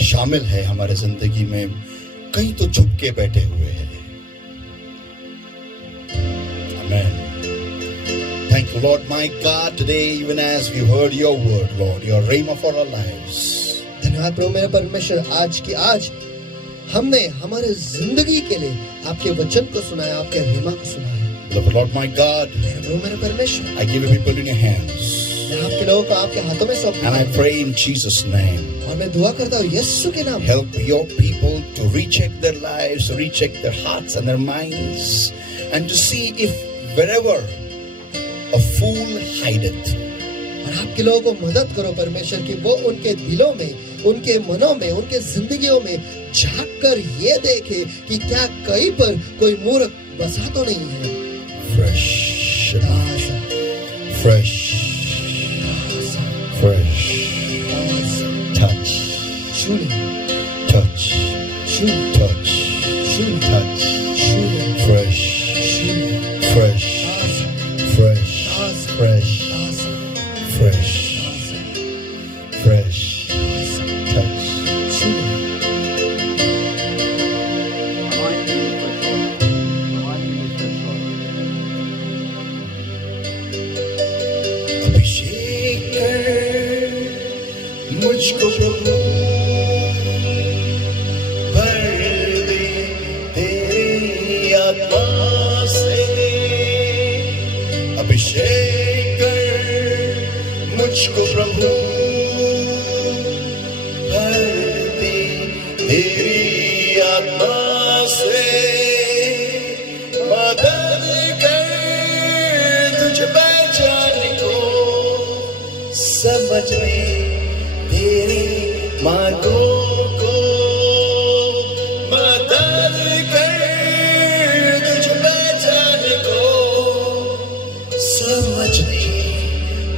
शामिल है, हमारे जिंदगी में कहीं तो छुप के बैठे हुए हैं. Amen. Thank you, Lord, my God, today, even as we heard your word, Lord, your rhema for our lives. धन्यवाद प्रभु मेरे परमेश्वर, आज हमने हमारे जिंदगी के लिए आपके वचन को सुना है, आपके रहीमा को सुना है. Beloved Lord, my God, प्रभु मेरे परमेश्वर, I give you people in your hands. मैं आपके लोगों को आपके हाथों में सौंपता And I हूं. pray in Jesus' name. और मैं दुआ करता हूँ यीशु के नाम. Help your people to recheck their lives, recheck their hearts and their minds, and to see if wherever a fool hideth, और आपके लोगों को मदद करो परमेश्वर कि वो उनके दिलों में, उनके मनों में, उनके जिंदगियों में झांक कर ये देखे कि क्या कहीं पर कोई मूर्ख बसा तो नहीं है. fresh, fresh, fresh, touch, छूले, touch, छूले, touch, छूले, touch, छूले, fresh, छूले, fresh, fresh, fresh, fresh, fresh, touch. छूले. अभिषेक कर मुझको प्रभु, भर दे तेरी आत्मा से. अभिषेक कर मुझको प्रभु, भर दे तेरी आत्मा से. मदद कर तुझ पहचान को समझने तेरे मार्गों को. मदद कर तुझ पहचान को समझने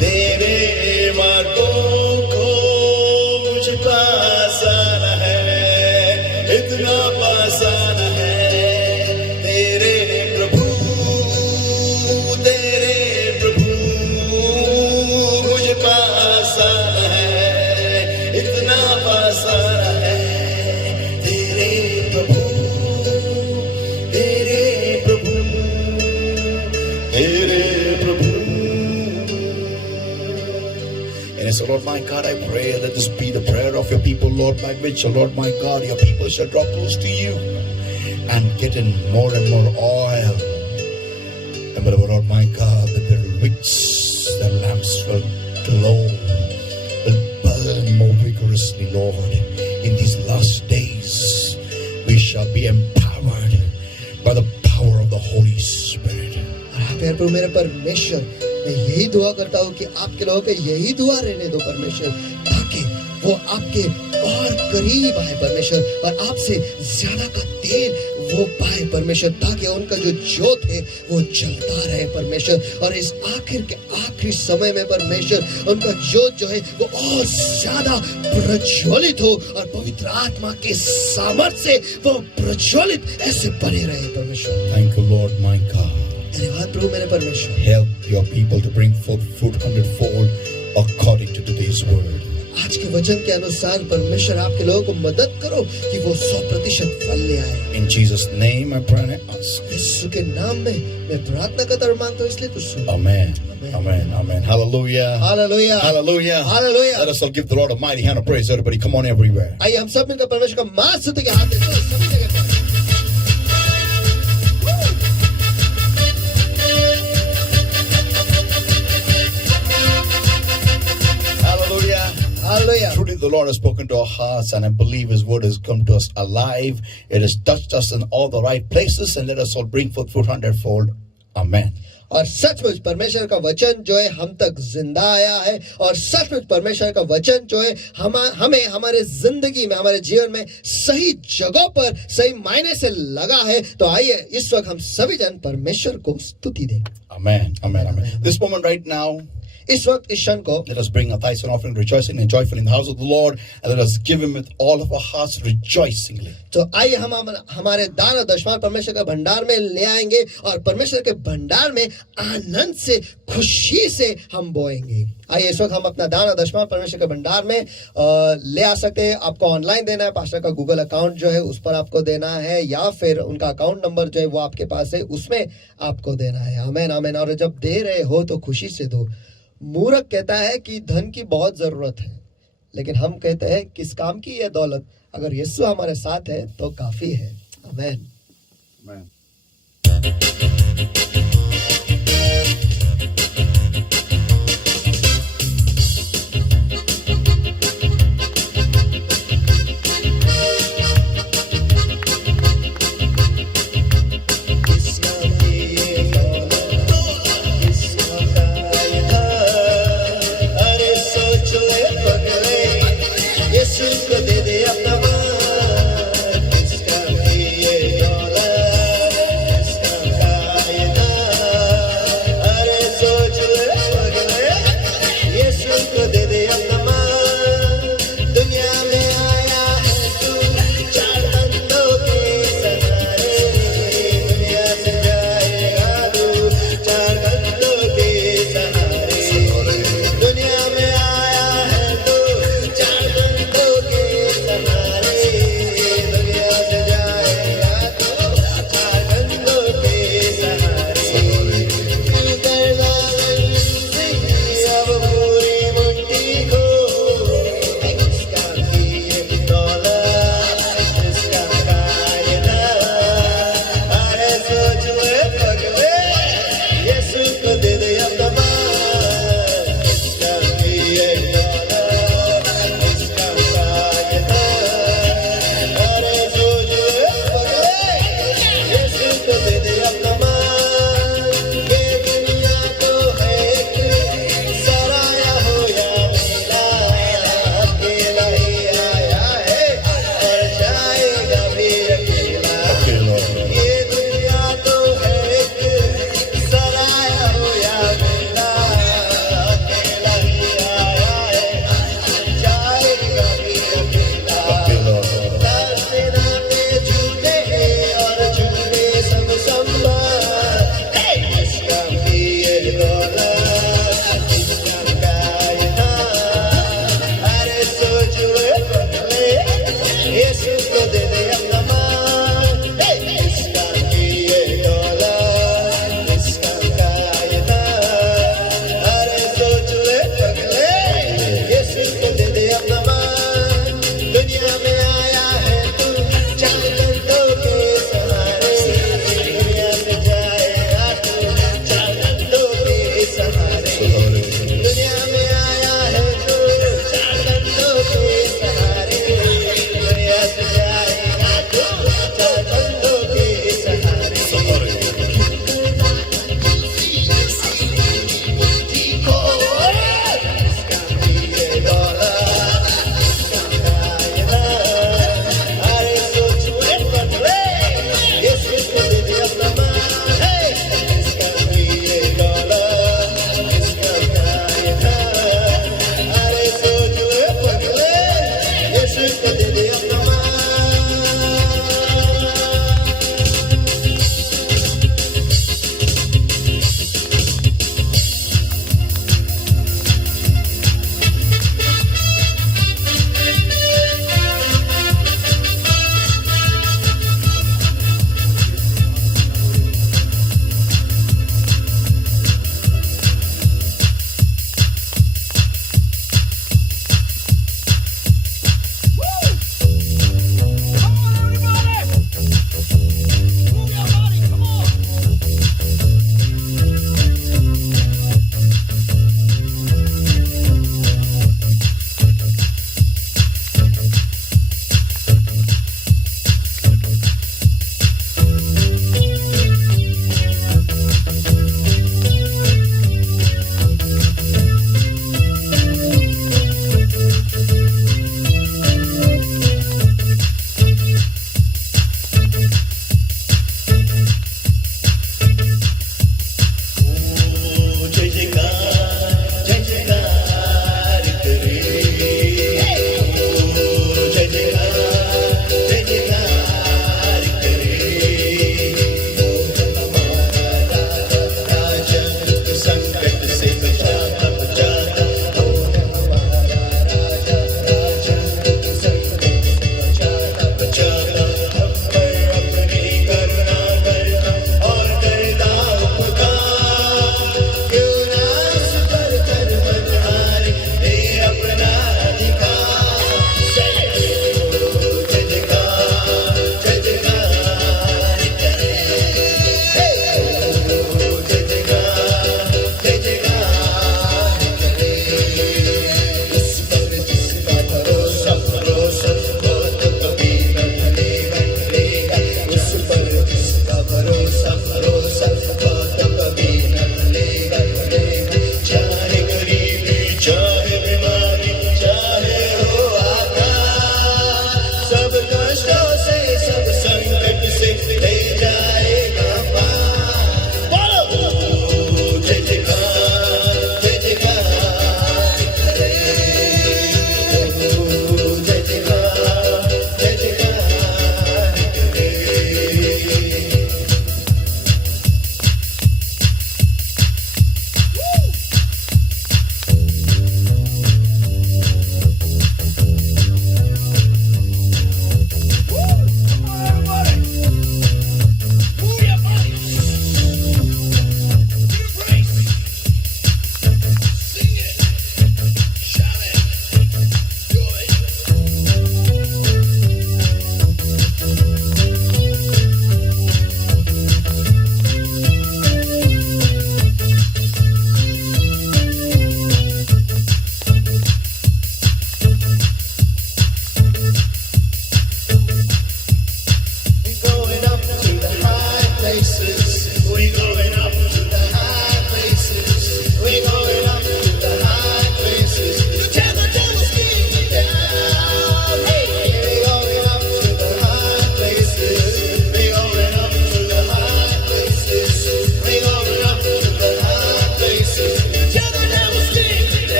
तेरे मार्गों को. मुझ पास आना है, इतना पास आना है तेरे प्रभु, तेरे प्रभु. मुझ पास आना है, इतना पास आना है तेरे प्रभु, तेरे प्रभु, तेरे प्रभु. And so, Lord my God, I pray that this be the prayer of your people, Lord, by which, Lord my God, your people shall draw close to you and get in more and more oil. And beloved Lord my God, that their wicks, their lamps will glow, will burn more vigorously, Lord. In these last days, we shall be empowered by the power of the Holy Spirit. प्यारे प्रभु मेरे परमेश्वर, मैं यही दुआ करता हूँ कि आपके लोगों के यही दुआ रहने दो परमेश्वर, ताकि वो आपके और करीब आए परमेश्वर, और आपसे ज्यादा का तेल वो पाए परमेश्वर, ताकि उनका जो जोत है वो जलता रहे परमेश्वर. और इस आखिरी समय में परमेश्वर उनका जोत जो है वो और ज्यादा प्रज्वलित हो, और पवित्र आत्मा के सामर्थ्य से वो प्रज्वलित ऐसे बने रहे परमेश्वर. Thank you, Lord my God. धन्यवाद प्रभु मेरे परमेश्वर. Help your people to bring forth fruit 100-fold according to today's word. आज के वचन के अनुसार परमेश्वर आपके लोगों को मदद करो कि वो 100% फल ले आए. In Jesus' name I pray and I ask. यीशु के नाम में मैं प्रार्थना करता और मांगता हूँ, इसलिए तू सुन. Amen. Amen. Amen. Hallelujah. Hallelujah, Hallelujah. Hallelujah. Let us all give the Lord a mighty hand of praise. Everybody, come on everywhere. आइए हम सब मिलकर परमेश्वर का महास्तुति के हाथ देते हैं सभी जगह पर. Hallelujah. Hallelujah. Truly the Lord has spoken to our hearts, and I believe His word has come to us alive. It has touched us in all the right places, and let us all bring forth fruit 100-fold. Amen. और सचमुच परमेश्वर का वचन जो है हम तक जिंदा आया है और सचमुच परमेश्वर का वचन जो है हमें हमारे जिंदगी में हमारे जीवन में सही जगह पर सही मायने से लगा है। तो आइए इस वक्त हम सभी जन परमेश्वर को स्तुति दें। Amen. Amen. Amen. This moment right now, इस वक्त इस क्षण को let us bring a tithes and offering, rejoicing and joyful in the house of the Lord, and let us give Him with all of our hearts rejoicingly. तो आइए हम हमारे दान और दशमांश परमेश्वर के भंडार में ले आएंगे और परमेश्वर के भंडार में आनंद से खुशी से हम बोएंगे। आइए इस वक्त हम अपना दान और दशमांश परमेश्वर के भंडार में ले आ सकते हैं। आपको ऑनलाइन देना है, पास्टर का गूगल अकाउंट जो है उस पर आपको देना है, या फिर उनका अकाउंट नंबर जो है वो आपके पास है, उसमें आपको देना है। आमीन आमीन। और जब दे रहे हो तो खुशी से दो। मूर्ख कहता है कि धन की बहुत जरूरत है, लेकिन हम कहते हैं किस काम की यह दौलत, अगर यीशु हमारे साथ है तो काफी है। आमीन। Amen.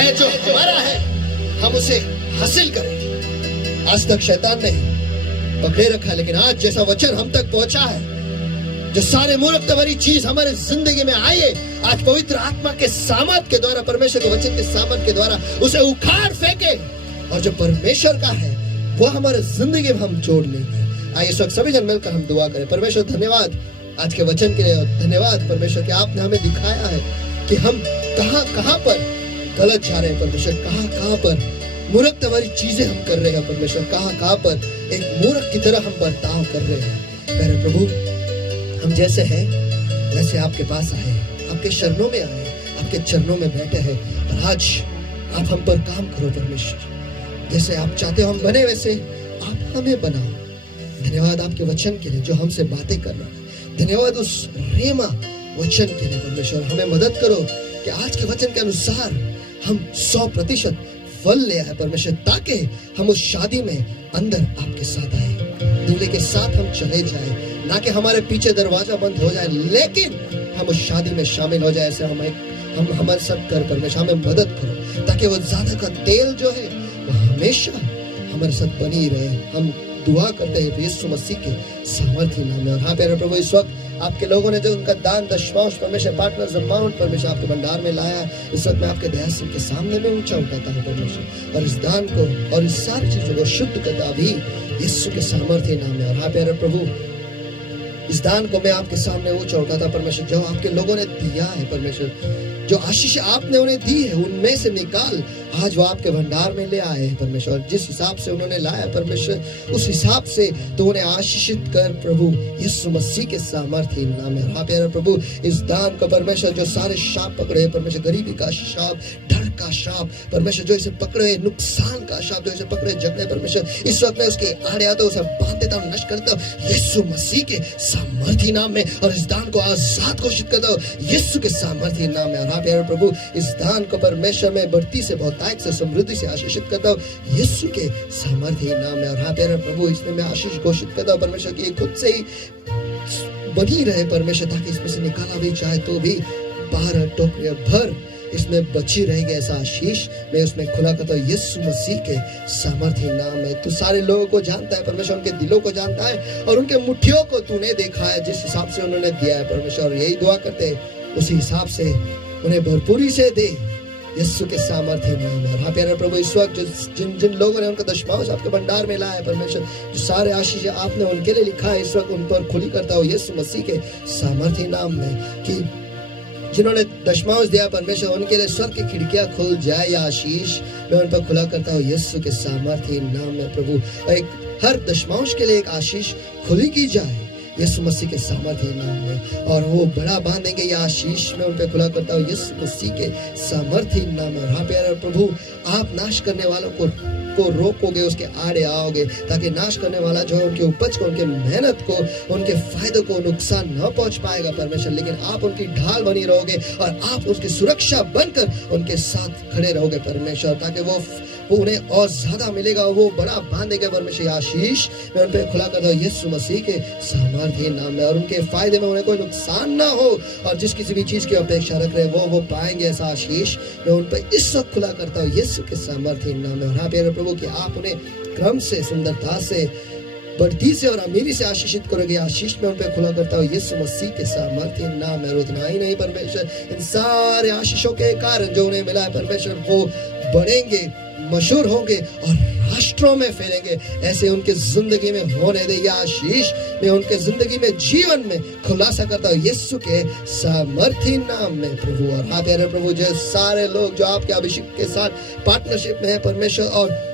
चाहे जो हमारा है हम उसे हासिल करें। आज तक शैतान ने पकड़े रखा, लेकिन आज जैसा वचन हम तक पहुंचा है, जो सारे मूर्खता भरी चीज हमारे जिंदगी में आई है, आज पवित्र आत्मा के सामर्थ के द्वारा, परमेश्वर के वचन के सामर्थ के द्वारा उसे उखाड़ फेंके, और जो परमेश्वर का है वो हमारे जिंदगी में हम जोड़ लेंगे। आइए इस वक्त सभी जन मिलकर हम दुआ करें। परमेश्वर धन्यवाद आज के वचन के लिए, और धन्यवाद परमेश्वर कि आपने हमें दिखाया है कि हम कहां कहां पर गलत जा रहे हैं परमेश्वर, कहां कहां पर मूर्खता वाली चीजें हम कर रहे हैं परमेश्वर, कहां कहां पर एक मूर्ख की तरह हम बर्ताव कर रहे हैं। प्यारे प्रभु, हम जैसे हैं वैसे आपके पास आए, आपके शरणों में आए, आपके चरणों में बैठे हैं, और आज आप हम पर काम करो परमेश्वर। जैसे आप चाहते हो हम बने वैसे आप हमें बनाओ। धन्यवाद आपके वचन के लिए जो हमसे बातें कर रहा है। धन्यवाद उस रेमा वचन के लिए परमेश्वर। हमें मदद करो कि आज के वचन के अनुसार हम 100% फल ले आए परमेश्वर, ताकि हम उस शादी में अंदर आपके साथ आए, दूल्हे के साथ हम चले जाए, ना कि हमारे पीछे दरवाजा बंद हो जाए, लेकिन हम उस शादी में शामिल हो जाए। ऐसे हम हमारे साथ कर परमेश्वर, हमें मदद करो ताकि वो ज्यादा का तेल जो है वो हमेशा हमारे साथ बनी रहे। हम दुआ करते हैं यीशु मसीह के सामर्थ्य नाम में। और हाँ प्यारे प्रभु, इस वक्त आपके लोगों ने जो उनका दान दशमांश परमेश्वर पार्टनर्स अमाउंट परमेश्वर आपके भंडार में लाया है, इस वक्त मैं आपके दया सिंह के सामने में ऊंचा उठाता हूँ परमेश्वर, और इस दान को और इस सारी चीजों को शुद्ध करता अभी यीशु के सामर्थ्य नाम में। और हाँ प्यारे प्रभु, इस दान को मैं आपके सामने ऊंचा उठाता परमेश्वर, जो आपके लोगों ने दिया है परमेश्वर, जो आशीष आपने उन्हें दी है, उनमें से निकाल आज वो आपके भंडार में ले आए हैं परमेश्वर। जिस हिसाब से उन्होंने लाया परमेश्वर, उस हिसाब से तो उन्हें आशीषित कर प्रभु यीशु मसीह के सामर्थ्य नाम में। हाँ प्यारे प्रभु, इस दान को परमेश्वर जो सारे शाप पकड़े परमेश्वर, गरीबी का शाप, डर का शाप परमेश्वर, जो इसे पकड़े, नुकसान का शाप जो इसे पकड़े, झगड़े परमेश्वर, इस वक्त मैं उसके आड़े आता हूँ, उसे बांध देता हूँ, नष्ट करता हूँ यीशु मसीह के सामर्थ्य नाम में। और इस दान को आजाद घोषित करता हूँ यीशु के सामर्थ्य नाम में। और हाँ प्यारे प्रभु, इस दान को परमेश्वर में बढ़ती से बहुतायत से समृद्धि से आशीषित करता हूँ यीशु के सामर्थ्य नाम में। और हाँ प्यारे प्रभु, इसमें मैं आशीष घोषित करता हूँ परमेश्वर की खुद से ही बनी रहे परमेश्वर, ताकि इसमें से निकाला भी जाए तो भी 12 टोकरियां भर इसमें बची रहेगी। ऐसा आशीष मैं उसमें खुला करता हूँ यीशु मसीह के सामर्थ्य नाम में। तू सारे लोगों को जानता है परमेश्वर, उनके दिलों को जानता है, और उनके मुट्ठियों को तूने देखा है जिस हिसाब से उन्होंने दिया है परमेश्वर। और यही दुआ करते हैं उसी हिसाब से उन्हें भरपूरी से दे यीशु के सामर्थ्य नाम में। हाँ प्यारे प्रभु, इस वक्त जो जिन लोगों ने उनका दशमांश आपके भंडार में लाया है परमेश्वर, जो सारे आशीष आपने उनके लिए लिखा है, इस वक्त उन पर खुली करता हूँ यीशु मसीह के सामर्थ्य नाम में। कि जिन्होंने दशमांश दिया परमेश्वर, उनके लिए स्वर्ग की खिड़कियां खुल जाए, या आशीष मैं उन पर खुला करता हूँ यीशु के सामर्थ्य नाम में प्रभु। एक हर दशमांश के लिए एक आशीष खुली की जाए यीशु मसीह के सामर्थ्य नाम में, और वो बड़ा बांधेंगे यह आशीष मैं उन पे खुला करता हूँ यीशु मसीह के सामर्थ्य नाम में। हाँ प्यारे प्रभु, आप नाश करने वालों को रोकोगे, उसके आड़े आओगे, ताकि नाश करने वाला जो है उनके उपज को, उनके मेहनत को, उनके फायदों को नुकसान न पहुंच पाएगा परमेश्वर, लेकिन आप उनकी ढाल बनी रहोगे और आप उसकी सुरक्षा बनकर उनके साथ खड़े रहोगे परमेश्वर, ताकि वो उन्हें और ज्यादा मिलेगा, वो बड़ा बांधेगा परमेश्वर। आशीष मैं उन पे खुला करता हूँ यीशु मसीह के सामर्थ्य नाम में, और उनके फायदे में उन्हें कोई नुकसान ना हो, और जिस किसी भी चीज की अपेक्षा रख रहे वो पाएंगे। ऐसा आशीष मैं उन पे इस वक्त खुला करता हूँ यीशु के सामर्थ्य नाम में। और हाँ प्यारे प्रभु, कि आप उन्हें क्रम से, सुंदरता से, बढ़ती से और अमीरी से आशीषित करोगे। आशीष में उन पे खुला करता हूँ यीशु मसीह के सामर्थ्य नाम में। उतना ही नहीं परमेश्वर, इन सारे आशीषों के कारण जो उन्हें मिला है परमेश्वर, वो बढ़ेंगे, मशहूर होंगे और राष्ट्रों में फैलेंगे। ऐसे उनके जिंदगी में होने दे यह आशीष मैं उनके जिंदगी में, जीवन में खुलासा करता हूँ यीशु के सामर्थ्य नाम में प्रभु। और हाँ प्यारे प्रभु, जो सारे लोग जो आपके अभिषेक के साथ पार्टनरशिप में है परमेश्वर, और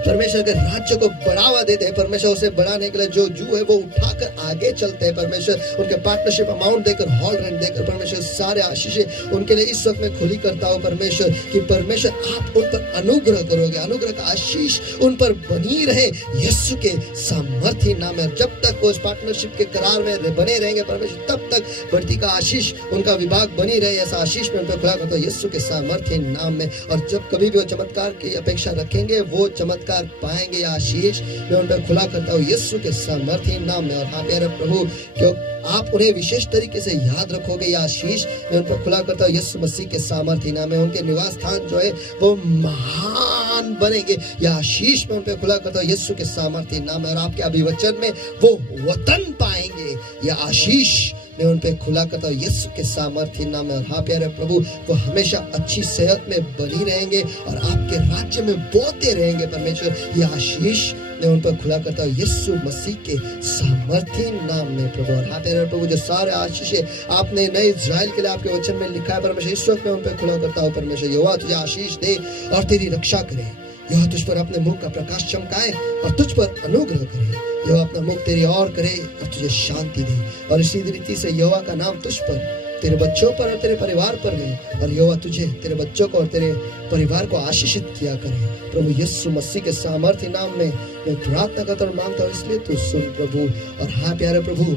परमेश्वर के राज्य को बढ़ावा देते हैं परमेश्वर, उसे बढ़ाने के लिए जो जू है वो उठाकर आगे चलते हैं परमेश्वर, उनके पार्टनरशिप अमाउंट देकर, हॉल रेंट देकर परमेश्वर, सारे आशीष उनके लिए इस वक्त में खुली करता हूँ परमेश्वर, कि परमेश्वर आप उन पर अनुग्रह करोगे, अनुग्रह का आशीष उन पर बनी रहे यीशु के सामर्थ्य नाम में। जब तक वो इस पार्टनरशिप के करार में बने रहेंगे परमेश्वर, तब तक बढ़ती का आशीष उनका विभाग बनी रहे। ऐसा आशीष में उन पर खुला करता हूँ यीशु के सामर्थ्य नाम में। और जब कभी भी वो चमत्कार की अपेक्षा रखेंगे, वो चमत्कार प्यार पाएंगे, यह आशीष मैं उन पर खुला करता हूँ यीशु के सामर्थ्य नाम में। और हाँ प्यारे प्रभु, क्यों आप उन्हें विशेष तरीके से याद रखोगे, यह आशीष मैं उन पर खुला करता हूँ यीशु मसीह के सामर्थ्य नाम में। उनके निवास स्थान जो है वो महान बनेंगे, यह आशीष मैं उन पर खुला करता हूँ यीशु के सामर्थ्य नाम में। और आपके अभिवचन में वो वतन पाएंगे, यह आशीष मैं उन पे खुला करता हूँ यीशु के सामर्थ्य नाम में। और हाँ प्यारे प्रभु, वो हमेशा अच्छी सेहत में बनी रहेंगे और आपके राज्य में बोते रहेंगे परमेश्वर, यह आशीष मैं उन पर खुला करता हूँ यीशु मसीह के सामर्थ्य नाम में प्रभु। और हाँ प्यारे प्रभु, जो सारे आशीष आपने नए इज़राइल के लिए आपके वचन में लिखा है परमेश्वर, इस वक्त मैं उन पर खुला करता हूँ परमेश्वर। यहोवा तुझे आशीष दे और तेरी रक्षा करे, यह तुझ पर अपने मुख का प्रकाश चमकाए और तुझ पर अनुग्रह करे, यह अपना मुख तेरी ओर करे और तुझे शांति दे। और इसी रीति से यहोवा का नाम तुझ पर, तेरे बच्चों पर और तेरे परिवार पर है, और यहोवा तुझे, तेरे बच्चों को और तेरे परिवार को आशीषित किया करे प्रभु यीशु मसीह के सामर्थ्य नाम में मैं प्रार्थना करता और मांगता हूँ, इसलिए तू सुन प्रभु। और हाँ प्यारे प्रभु,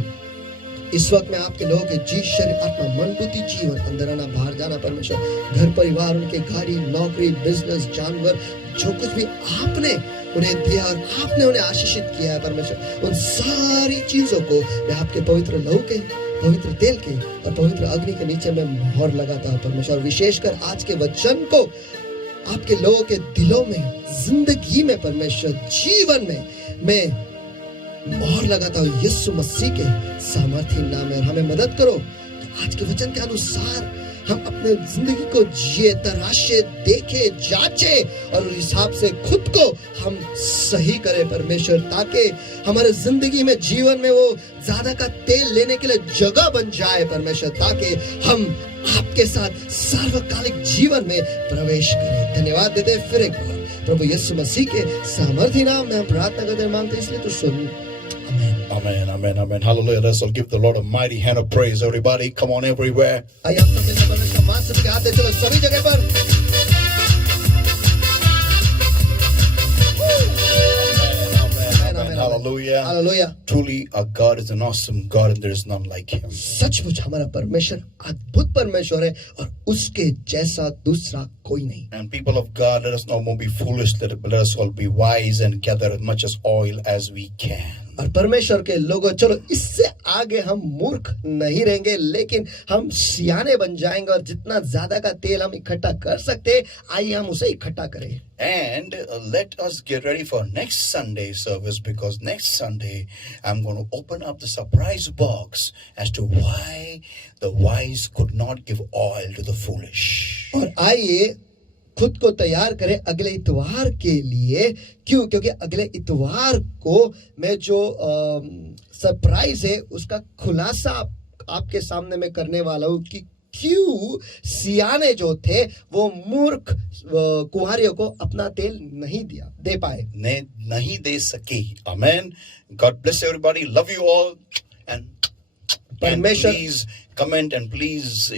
इस वक्त में आपके लोगों के जी, शरीर, आत्मा, मन, बुद्धि, जीवन, अंदर आना बाहर जाना परमेश्वर, घर परिवार, उनके गाड़ी, नौकरी, बिजनेस, जानवर, जो कुछ भी आपने उन्हें दिया और आपने उन्हें आशीषित किया है परमेश्वर, उन सारी चीजों को मैं आपके पवित्र लहू के, पवित्र तेल के और पवित्र अग्नि के नीचे मैं मोहर लगाता हूँ परमेश्वर। विशेषकर आज के वचन को आपके लोगों के दिलों में, जिंदगी में परमेश्वर, जीवन में मैं मोहर लगाता हूँ यीशु मसीह के सामर्थ्य नाम में। और हमें मदद करो कि आज के वचन के अनुसार हम अपने जिंदगी को जिए, तराशे, देखे, जांचे और उस हिसाब से खुद को हम सही करें परमेश्वर, ताकि हमारे जिंदगी में, जीवन में वो ज्यादा का तेल लेने के लिए जगह बन जाए परमेश्वर, ताकि हम आपके साथ सार्वकालिक जीवन में प्रवेश करें। धन्यवाद देते फिर एक बार प्रभु यीशु मसीह के सामर्थ्य नाम में हम प्रार्थना करते मांगते, इसलिए तो सुन। Amen, amen, amen. Hallelujah. Let's all give the Lord a mighty hand of praise. Everybody, come on everywhere. आइए हम सब मिलकर परमेश्वर का मान सबके हाथ दे, चलो सभी जगह पर। Amen. Hallelujah. Hallelujah. Truly, our God is an awesome God and there is none like Him. सचमुच हमारा परमेश्वर अद्भुत परमेश्वर है और उसके जैसा दूसरा कोई नहीं। And people of God, let us no more be foolish, let us all be wise and gather as much as oil as we can. और परमेश्वर के लोगों, चलो इससे आगे हम मूर्ख नहीं रहेंगे, लेकिन हम सियाने बन जाएंगे और जितना ज्यादा का तेल हम इकट्ठा कर सकते, आइए हम उसे इकट्ठा करें। And let us get ready for next Sunday service, because next Sunday I'm going to open up the surprise box as to why the wise could not give oil to the foolish. और आइए खुद को तैयार करें अगले इतवार के लिए। क्यों? क्योंकि अगले इतवार को मैं जो सरप्राइज है उसका खुलासा आपके सामने मैं करने वाला हूँ कि क्यों सियाने जो थे वो मूर्ख कुंवारियों को अपना तेल नहीं दे पाए, नहीं दे सके। Amen. God bless everybody. Love you all. And please comment and please,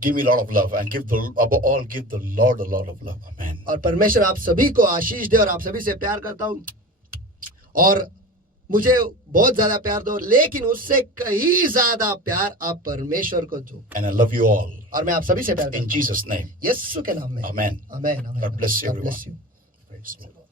give me a lot of love and give the Lord a lot of love. Amen. और परमेश्वर आप सभी को आशीष दे और आप सभी से प्यार करता हूँ और मुझे बहुत ज्यादा प्यार दो, लेकिन उससे कहीं ज्यादा प्यार आप परमेश्वर को दो। And I love you all. और मैं आप सभी से प्यार करता हूँ In Jesus' name. यीशु के नाम में। Amen. Amen. God bless you, everyone. God bless you. Praise the Lord.